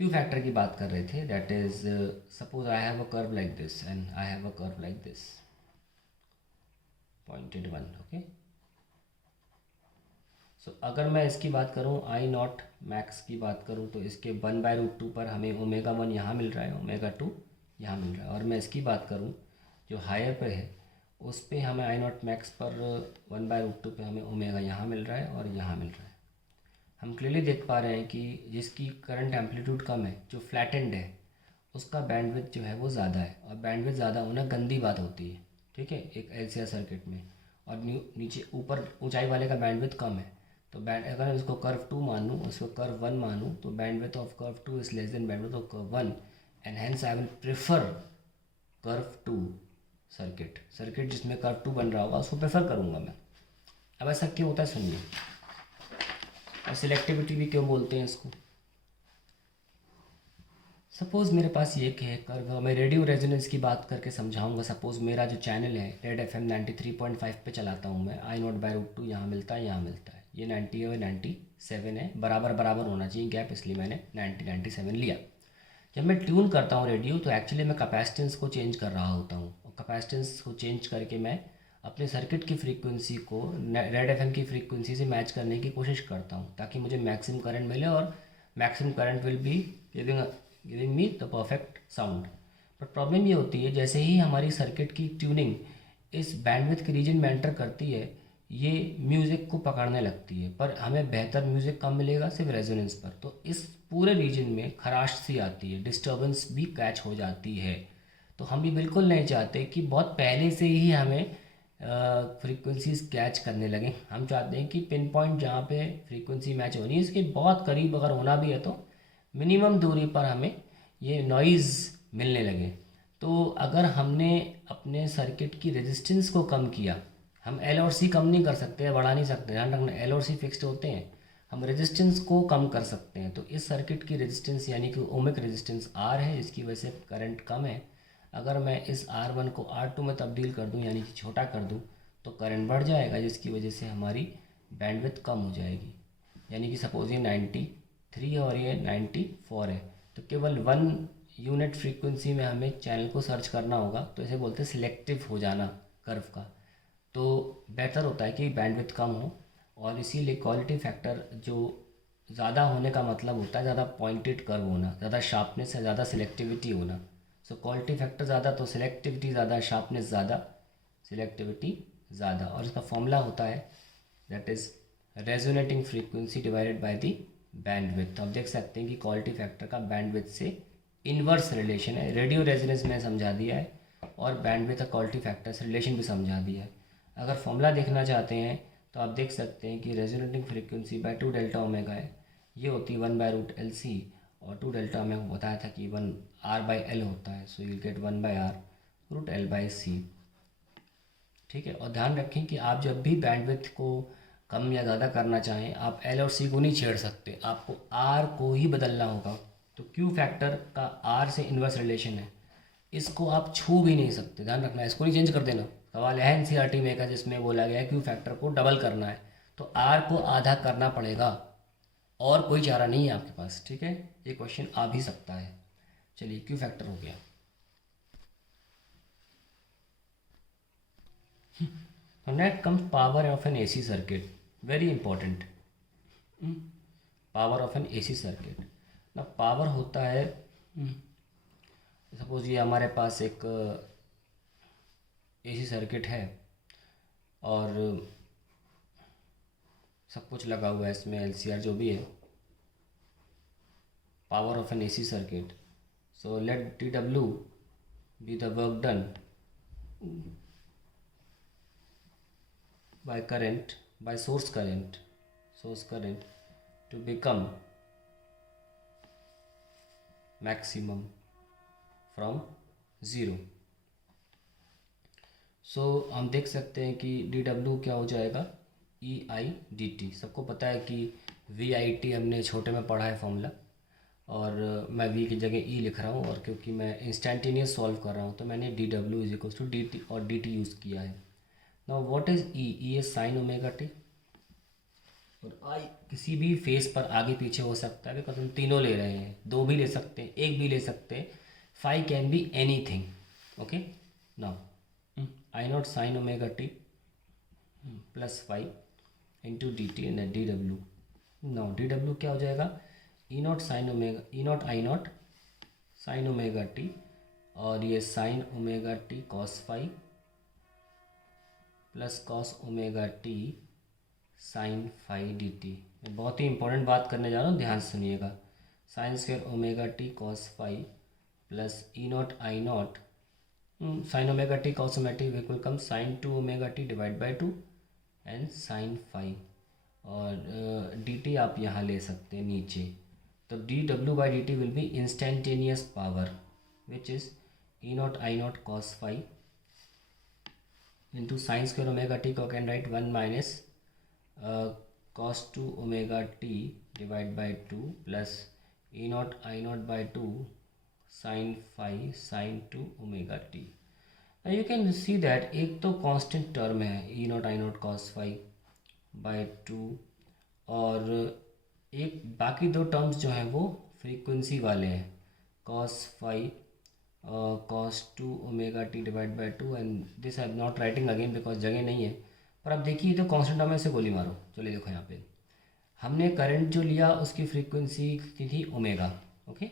Q factor की बात कर रहे थे, that is suppose I have a curve like this and I have a curve like this pointed one. Okay, so अगर मैं इसकी बात करूं, आई नॉट मैक्स की बात करूं, तो इसके 1/√2 पर हमें ओमेगा वन यहाँ मिल रहा है, ओमेगा टू यहाँ मिल रहा है। और मैं इसकी बात करूं जो हायर पे है, उस पे हमें आई नॉट मैक्स पर 1/√2 पे हमें ओमेगा यहाँ मिल रहा है और यहाँ मिल रहा है। हम क्लियरली देख पा रहे हैं कि जिसकी करंट एम्पलीट्यूड कम है, जो फ्लैटेंड है, उसका बैंडविड्थ जो है वो ज़्यादा है। और बैंडविड्थ ज़्यादा होना गंदी बात होती है, ठीक है, एक एलसीआर सर्किट में। और नीचे ऊपर ऊंचाई वाले का बैंडविड्थ कम है, तो अगर मैं इसको कर्व 2 मानूँ, उसको कर्व 1 मानूँ, तो bandwidth of curve 2 is less than bandwidth of curve 1 and hence I will prefer curve 2 circuit जिसमें कर्व 2 बन रहा होगा उसको प्रेफर करूँगा मैं। अब ऐसा क्यों होता है सुनिए, और सिलेक्टिविटी भी क्यों बोलते हैं इसको। सपोज़ मेरे पास ये है कर्व, मैं रेडियो रेजोनेंस की बात करके समझाऊंगा। सपोज़ मेरा जो चैनल है रेड FM 93.5 पे चलाता हूँ मैं, आई नॉट बाई रूट टू यहाँ मिलता है, यहाँ मिलता है, ये 90 है, 97 है, बराबर बराबर होना चाहिए गैप, इसलिए मैंने 97 लिया। जब मैं ट्यून करता हूँ रेडियो, तो एक्चुअली मैं कैपेसिटेंस को चेंज कर रहा होता हूँ, और कैपेसिटेंस को चेंज करके मैं अपने सर्किट की फ्रीक्वेंसी को रेड एफएम की फ्रीक्वेंसी से मैच करने की कोशिश करता हूँ, ताकि मुझे मैक्सिमम करंट मिले और maximum current will be giving me the perfect sound. But problem ये होती है, जैसे ही हमारी सर्किट की ट्यूनिंग इस बैंडविड्थ के रीजन में एंटर करती है, ये म्यूज़िक को पकड़ने लगती है, पर हमें बेहतर म्यूज़िक कम मिलेगा सिर्फ रेजोनेंस पर। तो इस पूरे रीजन में खराश सी आती है, डिस्टर्बेंस भी कैच हो जाती है। तो हम भी बिल्कुल नहीं चाहते कि बहुत पहले से ही हमें फ्रीक्वेंसीज कैच करने लगे। हम चाहते हैं कि पिन पॉइंट जहाँ पे फ्रीक्वेंसी मैच होनी है, इसके बहुत करीब अगर होना भी है तो मिनिमम दूरी पर हमें ये नॉइज़ मिलने लगे। तो अगर हमने अपने सर्किट की रेजिस्टेंस को कम किया, हम एल और सी कम नहीं कर सकते, बढ़ा नहीं सकते, ध्यान रखना एल और सी फिक्स्ड होते हैं, हम रेजिस्टेंस को कम कर सकते हैं। तो इस सर्किट की रेजिस्टेंस यानी कि ओमिक रेजिस्टेंस आर है, इसकी वजह से करंट कम है। अगर मैं इस R1 को R2 में तब्दील कर दूं यानी कि छोटा कर दूं, तो करंट बढ़ जाएगा, जिसकी वजह से हमारी बैंडविड्थ कम हो जाएगी। यानी कि सपोज ये 93 है और ये 94 है, तो केवल 1 यूनिट फ्रीक्वेंसी में हमें चैनल को सर्च करना होगा। तो इसे बोलते हैं सिलेक्टिव हो जाना कर्व का। तो बेहतर होता है कि बैंडविड्थ कम हो, और इसीलिए क्वालिटी फैक्टर जो ज़्यादा होने का मतलब होता है ज़्यादा पॉइंटेड कर्व होना, ज़्यादा शार्पनेस है, ज़्यादा सिलेक्टिविटी होना। सो क्वालिटी फैक्टर ज़्यादा तो सिलेक्टिविटी ज़्यादा, शार्पनेस ज़्यादा, सिलेक्टिविटी ज़्यादा। और इसका फॉर्मूला होता है that is resonating frequency divided by the bandwidth. आप देख सकते हैं कि क्वालिटी फैक्टर का बैंडविड्थ से इन्वर्स रिलेशन है। रेडियो रेजोनेंस में समझा दिया है, और बैंडविड्थ का क्वालिटी फैक्टर से रिलेशन भी समझा दिया है। अगर फॉर्मूला देखना चाहते हैं तो आप देख सकते हैं कि resonating frequency by 2 delta omega है, ये होती है 1/√LC, और 2 डेल्टा में बताया था कि 1R/L होता है, सो यू गेट 1/R√L/C। ठीक है। और ध्यान रखें कि आप जब भी बैंडविड्थ को कम या ज़्यादा करना चाहें, आप L और C को नहीं छेड़ सकते, आपको R को ही बदलना होगा। तो Q फैक्टर का R से इन्वर्स रिलेशन है, इसको आप छू भी नहीं सकते, ध्यान रखना, इसको नहीं चेंज कर देना। सवाल है NCERT में का जिसमें बोला गया है Q फैक्टर को डबल करना है, तो R को आधा करना पड़ेगा, और कोई चारा नहीं है आपके पास। ठीक है, ये क्वेश्चन आ भी सकता है। चलिए, क्यू फैक्टर हो गया। Next comes power of an AC circuit, very important. Power of an AC circuit ना, पावर होता है, सपोज ये हमारे पास एक एसी सर्किट है और सब कुछ लगा हुआ है इसमें, एलसीआर जो भी है, power of N AC circuit. So let dW be the work done by current, by source current to become maximum from 0. So हम देख सकते हैं कि dW क्या हो जाएगा, EI/dt. सबको पता है कि VIT हमने छोटे में पढ़ा है फॉर्मूला, और मैं v की जगह e लिख रहा हूँ, और क्योंकि मैं इंस्टेंटेनियस सॉल्व कर रहा हूँ तो मैंने dW is equal to dt और dt यूज़ किया है. Now what is e? e is sine omega T, और I किसी भी फेस पर आगे पीछे हो सकता है, बिकॉज हम तीनों ले रहे हैं, दो भी ले सकते हैं, एक भी ले सकते हैं. Phi can be anything. Okay, now I naught sine omega T plus phi into D T and dW. Now dW क्या हो जाएगा, E naught sine omega, E naught I naught sine omega T, और ये sine omega T cos phi plus cos omega T sine phi D T. मैं बहुत ही important बात करने जा रहा हूँ, ध्यान सुनिएगा. Sine square omega T cos phi plus E naught I naught sine omega T cos omega t equal come sine 2 omega t divide by 2 and sine phi, और डी टी आप यहाँ ले सकते हैं नीचे. तो dW by dt will be instantaneous power, which is E naught I naught cos phi into sin square omega t, को can write 1 minus cos 2 omega t divided by 2 plus E naught I naught by 2 sin phi sin 2 omega t. Now you can see that एक तो constant term है E naught I naught cos phi by 2, और एक बाकी दो terms जो हैं वो फ्रीक्वेंसी वाले हैं, cos phi cos 2 omega t divide by 2, and this I am not writing again because जगह नहीं है. पर अब देखिए तो कांस्टेंट टर्म में से गोली मारो. चलिए देखो यहाँ पे हमने करंट जो लिया उसकी फ्रीक्वेंसी थी ओमेगा, ओके,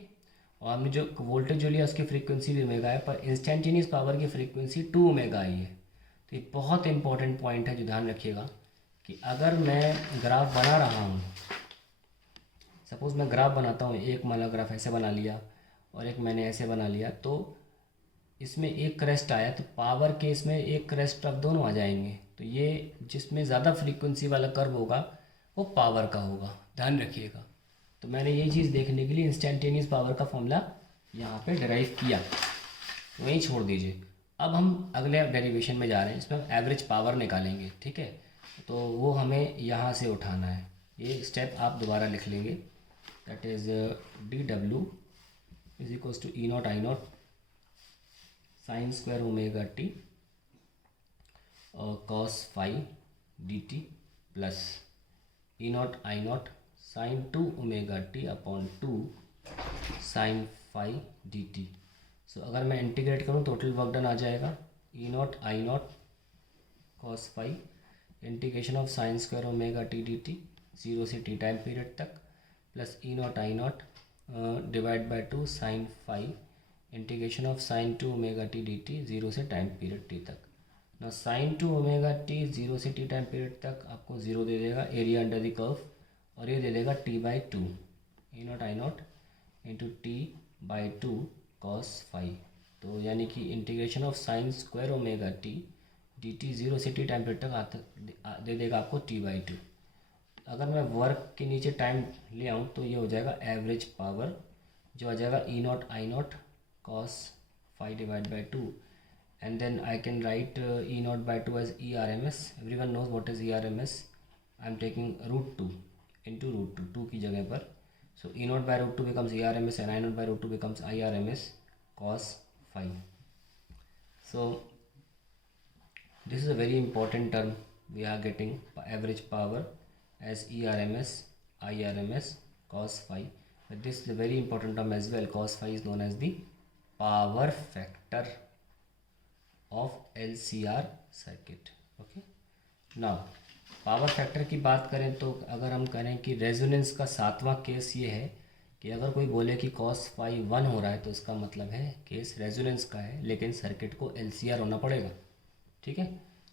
और हमने जो वोल्टेज जो लिया उसकी फ्रीक्वेंसी भी ओमेगा है, पर इंस्टेंटेनियस पावर की फ्रीक्वेंसी 2 ओमेगा आई है. तो एक बहुत इंपॉर्टेंट पॉइंट है जो ध्यान रखिएगा कि अगर मैं ग्राफ बना रहा हूँ, सपोज़ मैं ग्राफ बनाता हूँ, एक वाला ग्राफ ऐसे बना लिया और एक मैंने ऐसे बना लिया, तो इसमें एक क्रेस्ट आया तो पावर के इसमें एक क्रेस्ट अब दोनों आ जाएंगे. तो ये जिसमें ज़्यादा फ्रीक्वेंसी वाला कर्व होगा वो पावर का होगा, ध्यान रखिएगा. तो मैंने ये चीज़ देखने के लिए इंस्टेंटेनियस पावर का फॉर्मूला यहाँ पे डिराइव किया, वहीं छोड़ दीजिए. अब हम अगले डेरिवेशन में जा रहे हैं, इसमें हम एवरेज पावर निकालेंगे, ठीक है. तो वो हमें यहाँ से उठाना है, ये स्टेप आप दोबारा लिख लेंगे. that is dW is equals to E naught I naught sin square omega t cos phi dt plus E naught I naught sin 2 omega t upon 2 sin phi dt. सो अगर मैं इंटीग्रेट करूँ total work done आ जाएगा E naught I naught cos phi integration of sine square omega t d t 0 से t time period तक plus E naught I naught divide by 2 sine phi integration of sine 2 omega t d t 0 से time period t तक. ना sign 2 omega T 0 से t time period तक आपको 0 दे देगा area under the curve, और ये दे देगा t by 2 E naught I naught into t by 2 cos phi. तो यानी कि integration of sine square omega t d t 0 से t टाइम पीरियड तक दे देगा आपको t बाई 2. अगर मैं वर्क के नीचे टाइम ले आऊँ तो ये हो जाएगा एवरेज पावर, जो आ जाएगा E naught I naught cos phi divide by 2, and then I can write E naught by 2 as E R M S. Every one knows what is E R M S. I am taking √2 into √2 की जगह पर. So E naught by √2 becomes E R M S and I naught by √2 becomes I R M S cos phi. So this is a very important term we are getting, average power as ERMS, IRMS, cos phi. But this is a very important term as well. Cos phi is known as the power factor of LCR circuit. Okay. Now power factor की बात करें तो अगर हम करें कि resonance का 7वां case ये है कि अगर कोई बोले कि cos phi 1 हो रहा है तो इसका मतलब है केस रेजोनेंस का है, लेकिन सर्किट को LCR होना पड़ेगा. ठीक है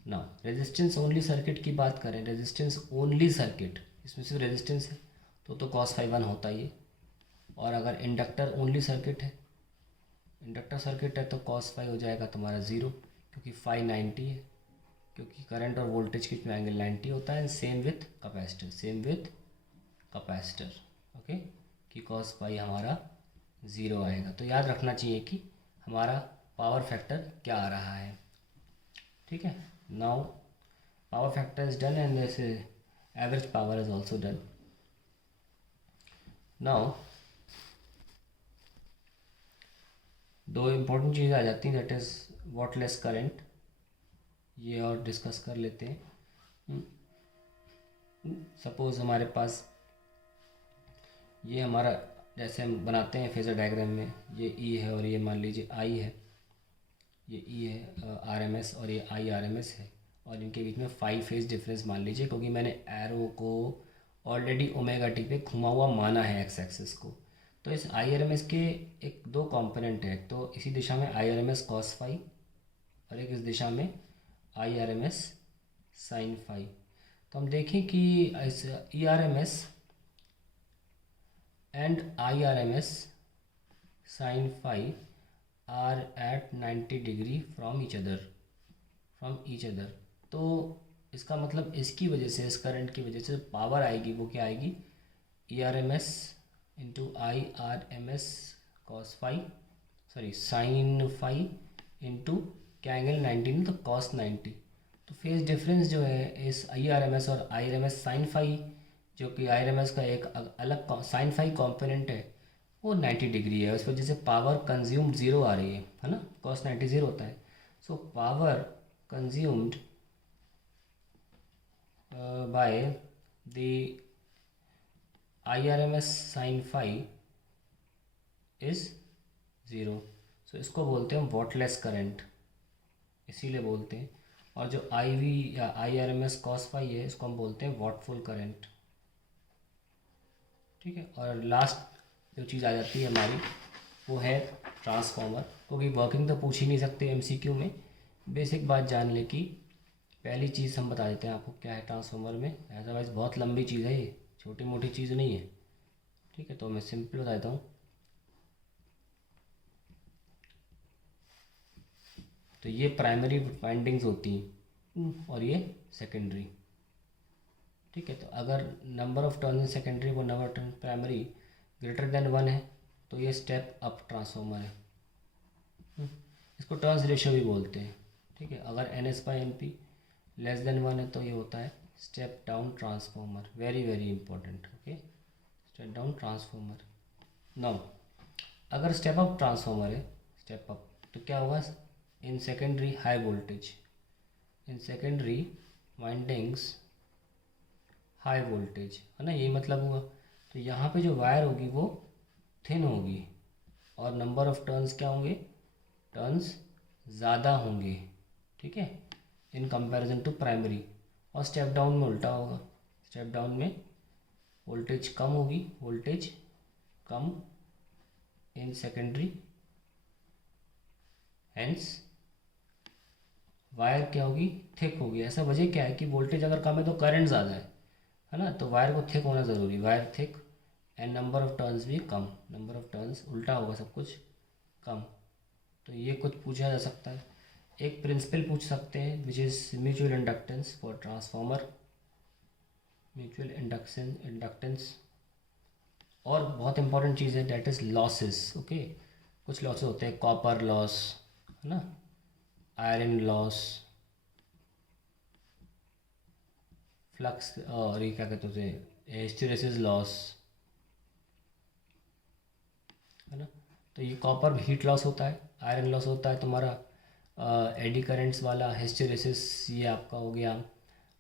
ना। रेजिस्टेंस ओनली सर्किट की बात करें, रेजिस्टेंस ओनली सर्किट, इसमें सिर्फ रेजिस्टेंस है तो कॉस फाई 1 होता ही है। और अगर इंडक्टर ओनली सर्किट है, इंडक्टर सर्किट है तो कॉस फाई हो जाएगा तुम्हारा 0, क्योंकि फाई 90 है, क्योंकि करंट और वोल्टेज के बीच में एंगल 90 होता है। Same with capacitor, same with capacitor, okay, कि कॉस फाई हमारा 0 आएगा। तो याद रखना चाहिए कि हमारा पावर फैक्टर क्या आ रहा है, ठीक है। Now power factor is done and this average power is also done. Now दो इम्पोर्टेंट चीज़ आ जाती हैं, दैट इज़ वॉटलेस करंट, ये और डिस्कस कर लेते हैं। सपोज़ हमारे पास ये हमारा, जैसे हम बनाते हैं फेजर डायग्राम में, ये ई है और ये मान लीजिए आई है, ये ई है आरएमएस और ये आई आरएमएस है, और इनके बीच में 5 फेज डिफरेंस मान लीजिए, क्योंकि मैंने एरो को ऑलरेडी ओमेगा टी पे घुमा हुआ माना है एक्स एक्सिस को। तो इस आई आर एम एस के एक दो कंपोनेंट है, तो इसी दिशा में I R M S cos phi और एक इस दिशा में I R M S sine phi. तो हम देखें कि इस E R M S and I R M S sine phi are at 90 degree from each other. तो इसका मतलब इसकी वजह से, इस करंट की वजह से पावर आएगी वो क्या आएगी, E R M S into I R M S cos phi, sorry sine phi into क्या एंगल 90 में, तो कॉस 90। तो फेज डिफरेंस जो है इस आई आर एम एस और I R M S sine phi, जो कि आई आर एम एस का एक अलग साइन फाई कॉम्पोनेंट है, वो 90 डिग्री है। उस वजह से पावर कंज्यूम्ड 0 आ रही है ना, कॉस 90 0 होता है। सो power consumed by the IRMS sine phi is 0। So इसको बोलते हैं वॉटलेस करंट, इसीलिए बोलते हैं। और जो IV या IRMS कॉस फाई है, इसको हम बोलते हैं वॉटफुल करंट, ठीक है। और लास्ट जो चीज़ आ जाती है हमारी, वो है ट्रांसफार्मर, क्योंकि वर्किंग तो पूछ ही नहीं सकते MCQ में, बेसिक बात जान ले कि पहली चीज़ हम बता देते हैं आपको क्या है ट्रांसफार्मर में, अदरवाइज़ बहुत लंबी चीज़ है ये, छोटी मोटी चीज़ नहीं है, ठीक है। तो मैं सिंपल बता देता हूँ। तो ये प्राइमरी वाइंडिंग्स होती हैं और ये सेकेंडरी, ठीक है। तो अगर number of turn in secondary वो number turn primary greater than 1 है, तो ये स्टेप अप ट्रांसफार्मर है। इसको टर्न्स रेशियो भी बोलते हैं, ठीक है। अगर NS/NP लेस देन 1 है, तो ये होता है step down transformer, very very important, okay, step down transformer. Now अगर स्टेप अप ट्रांसफार्मर है, स्टेप अप, तो क्या होगा, in secondary high voltage, in secondary windings high voltage, है ना, यही मतलब हुआ। तो यहाँ पे जो वायर होगी वो थिन होगी और नंबर ऑफ टर्न्स क्या होंगे, टर्न्स ज़्यादा होंगे, ठीक है, इन कंपैरिजन टू प्राइमरी। और स्टेप डाउन में उल्टा होगा, स्टेप डाउन में वोल्टेज कम होगी, voltage come in secondary, hence wire क्या होगी, थिक होगी। ऐसा वजह क्या है कि वोल्टेज अगर कम है तो करंट ज़्यादा है ना, तो वायर को थिक होना ज़रूरी, wire thick and number of turns भी कम, नंबर ऑफ टर्न्स उल्टा होगा सब कुछ, कम। तो ये कुछ पूछा जा सकता है। एक प्रिंसिपल पूछ सकते हैं which is mutual inductance for transformer, mutual inductance. और बहुत इंपॉर्टेंट चीज़ है दैट इज़ लॉसेस, ओके। कुछ लॉसेस होते हैं, कॉपर लॉस, है ना, आयरन लॉस, फ्लक्स, और ये क्या कहते हैं, हिस्टेरेसिस लॉस, है ना। तो ये कॉपर हीट लॉस होता है, आयरन लॉस होता है तुम्हारा एडी करेंट्स वाला, हिस्टेरेसिस ये आपका हो गया,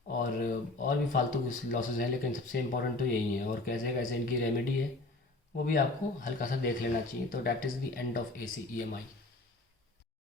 और भी फालतू लॉसेस हैं, लेकिन सबसे इम्पोर्टेंट तो यही है। और कैसे कैसे इनकी रेमेडी है वो भी आपको हल्का सा देख लेना चाहिए। तो that is the end of ACEMI।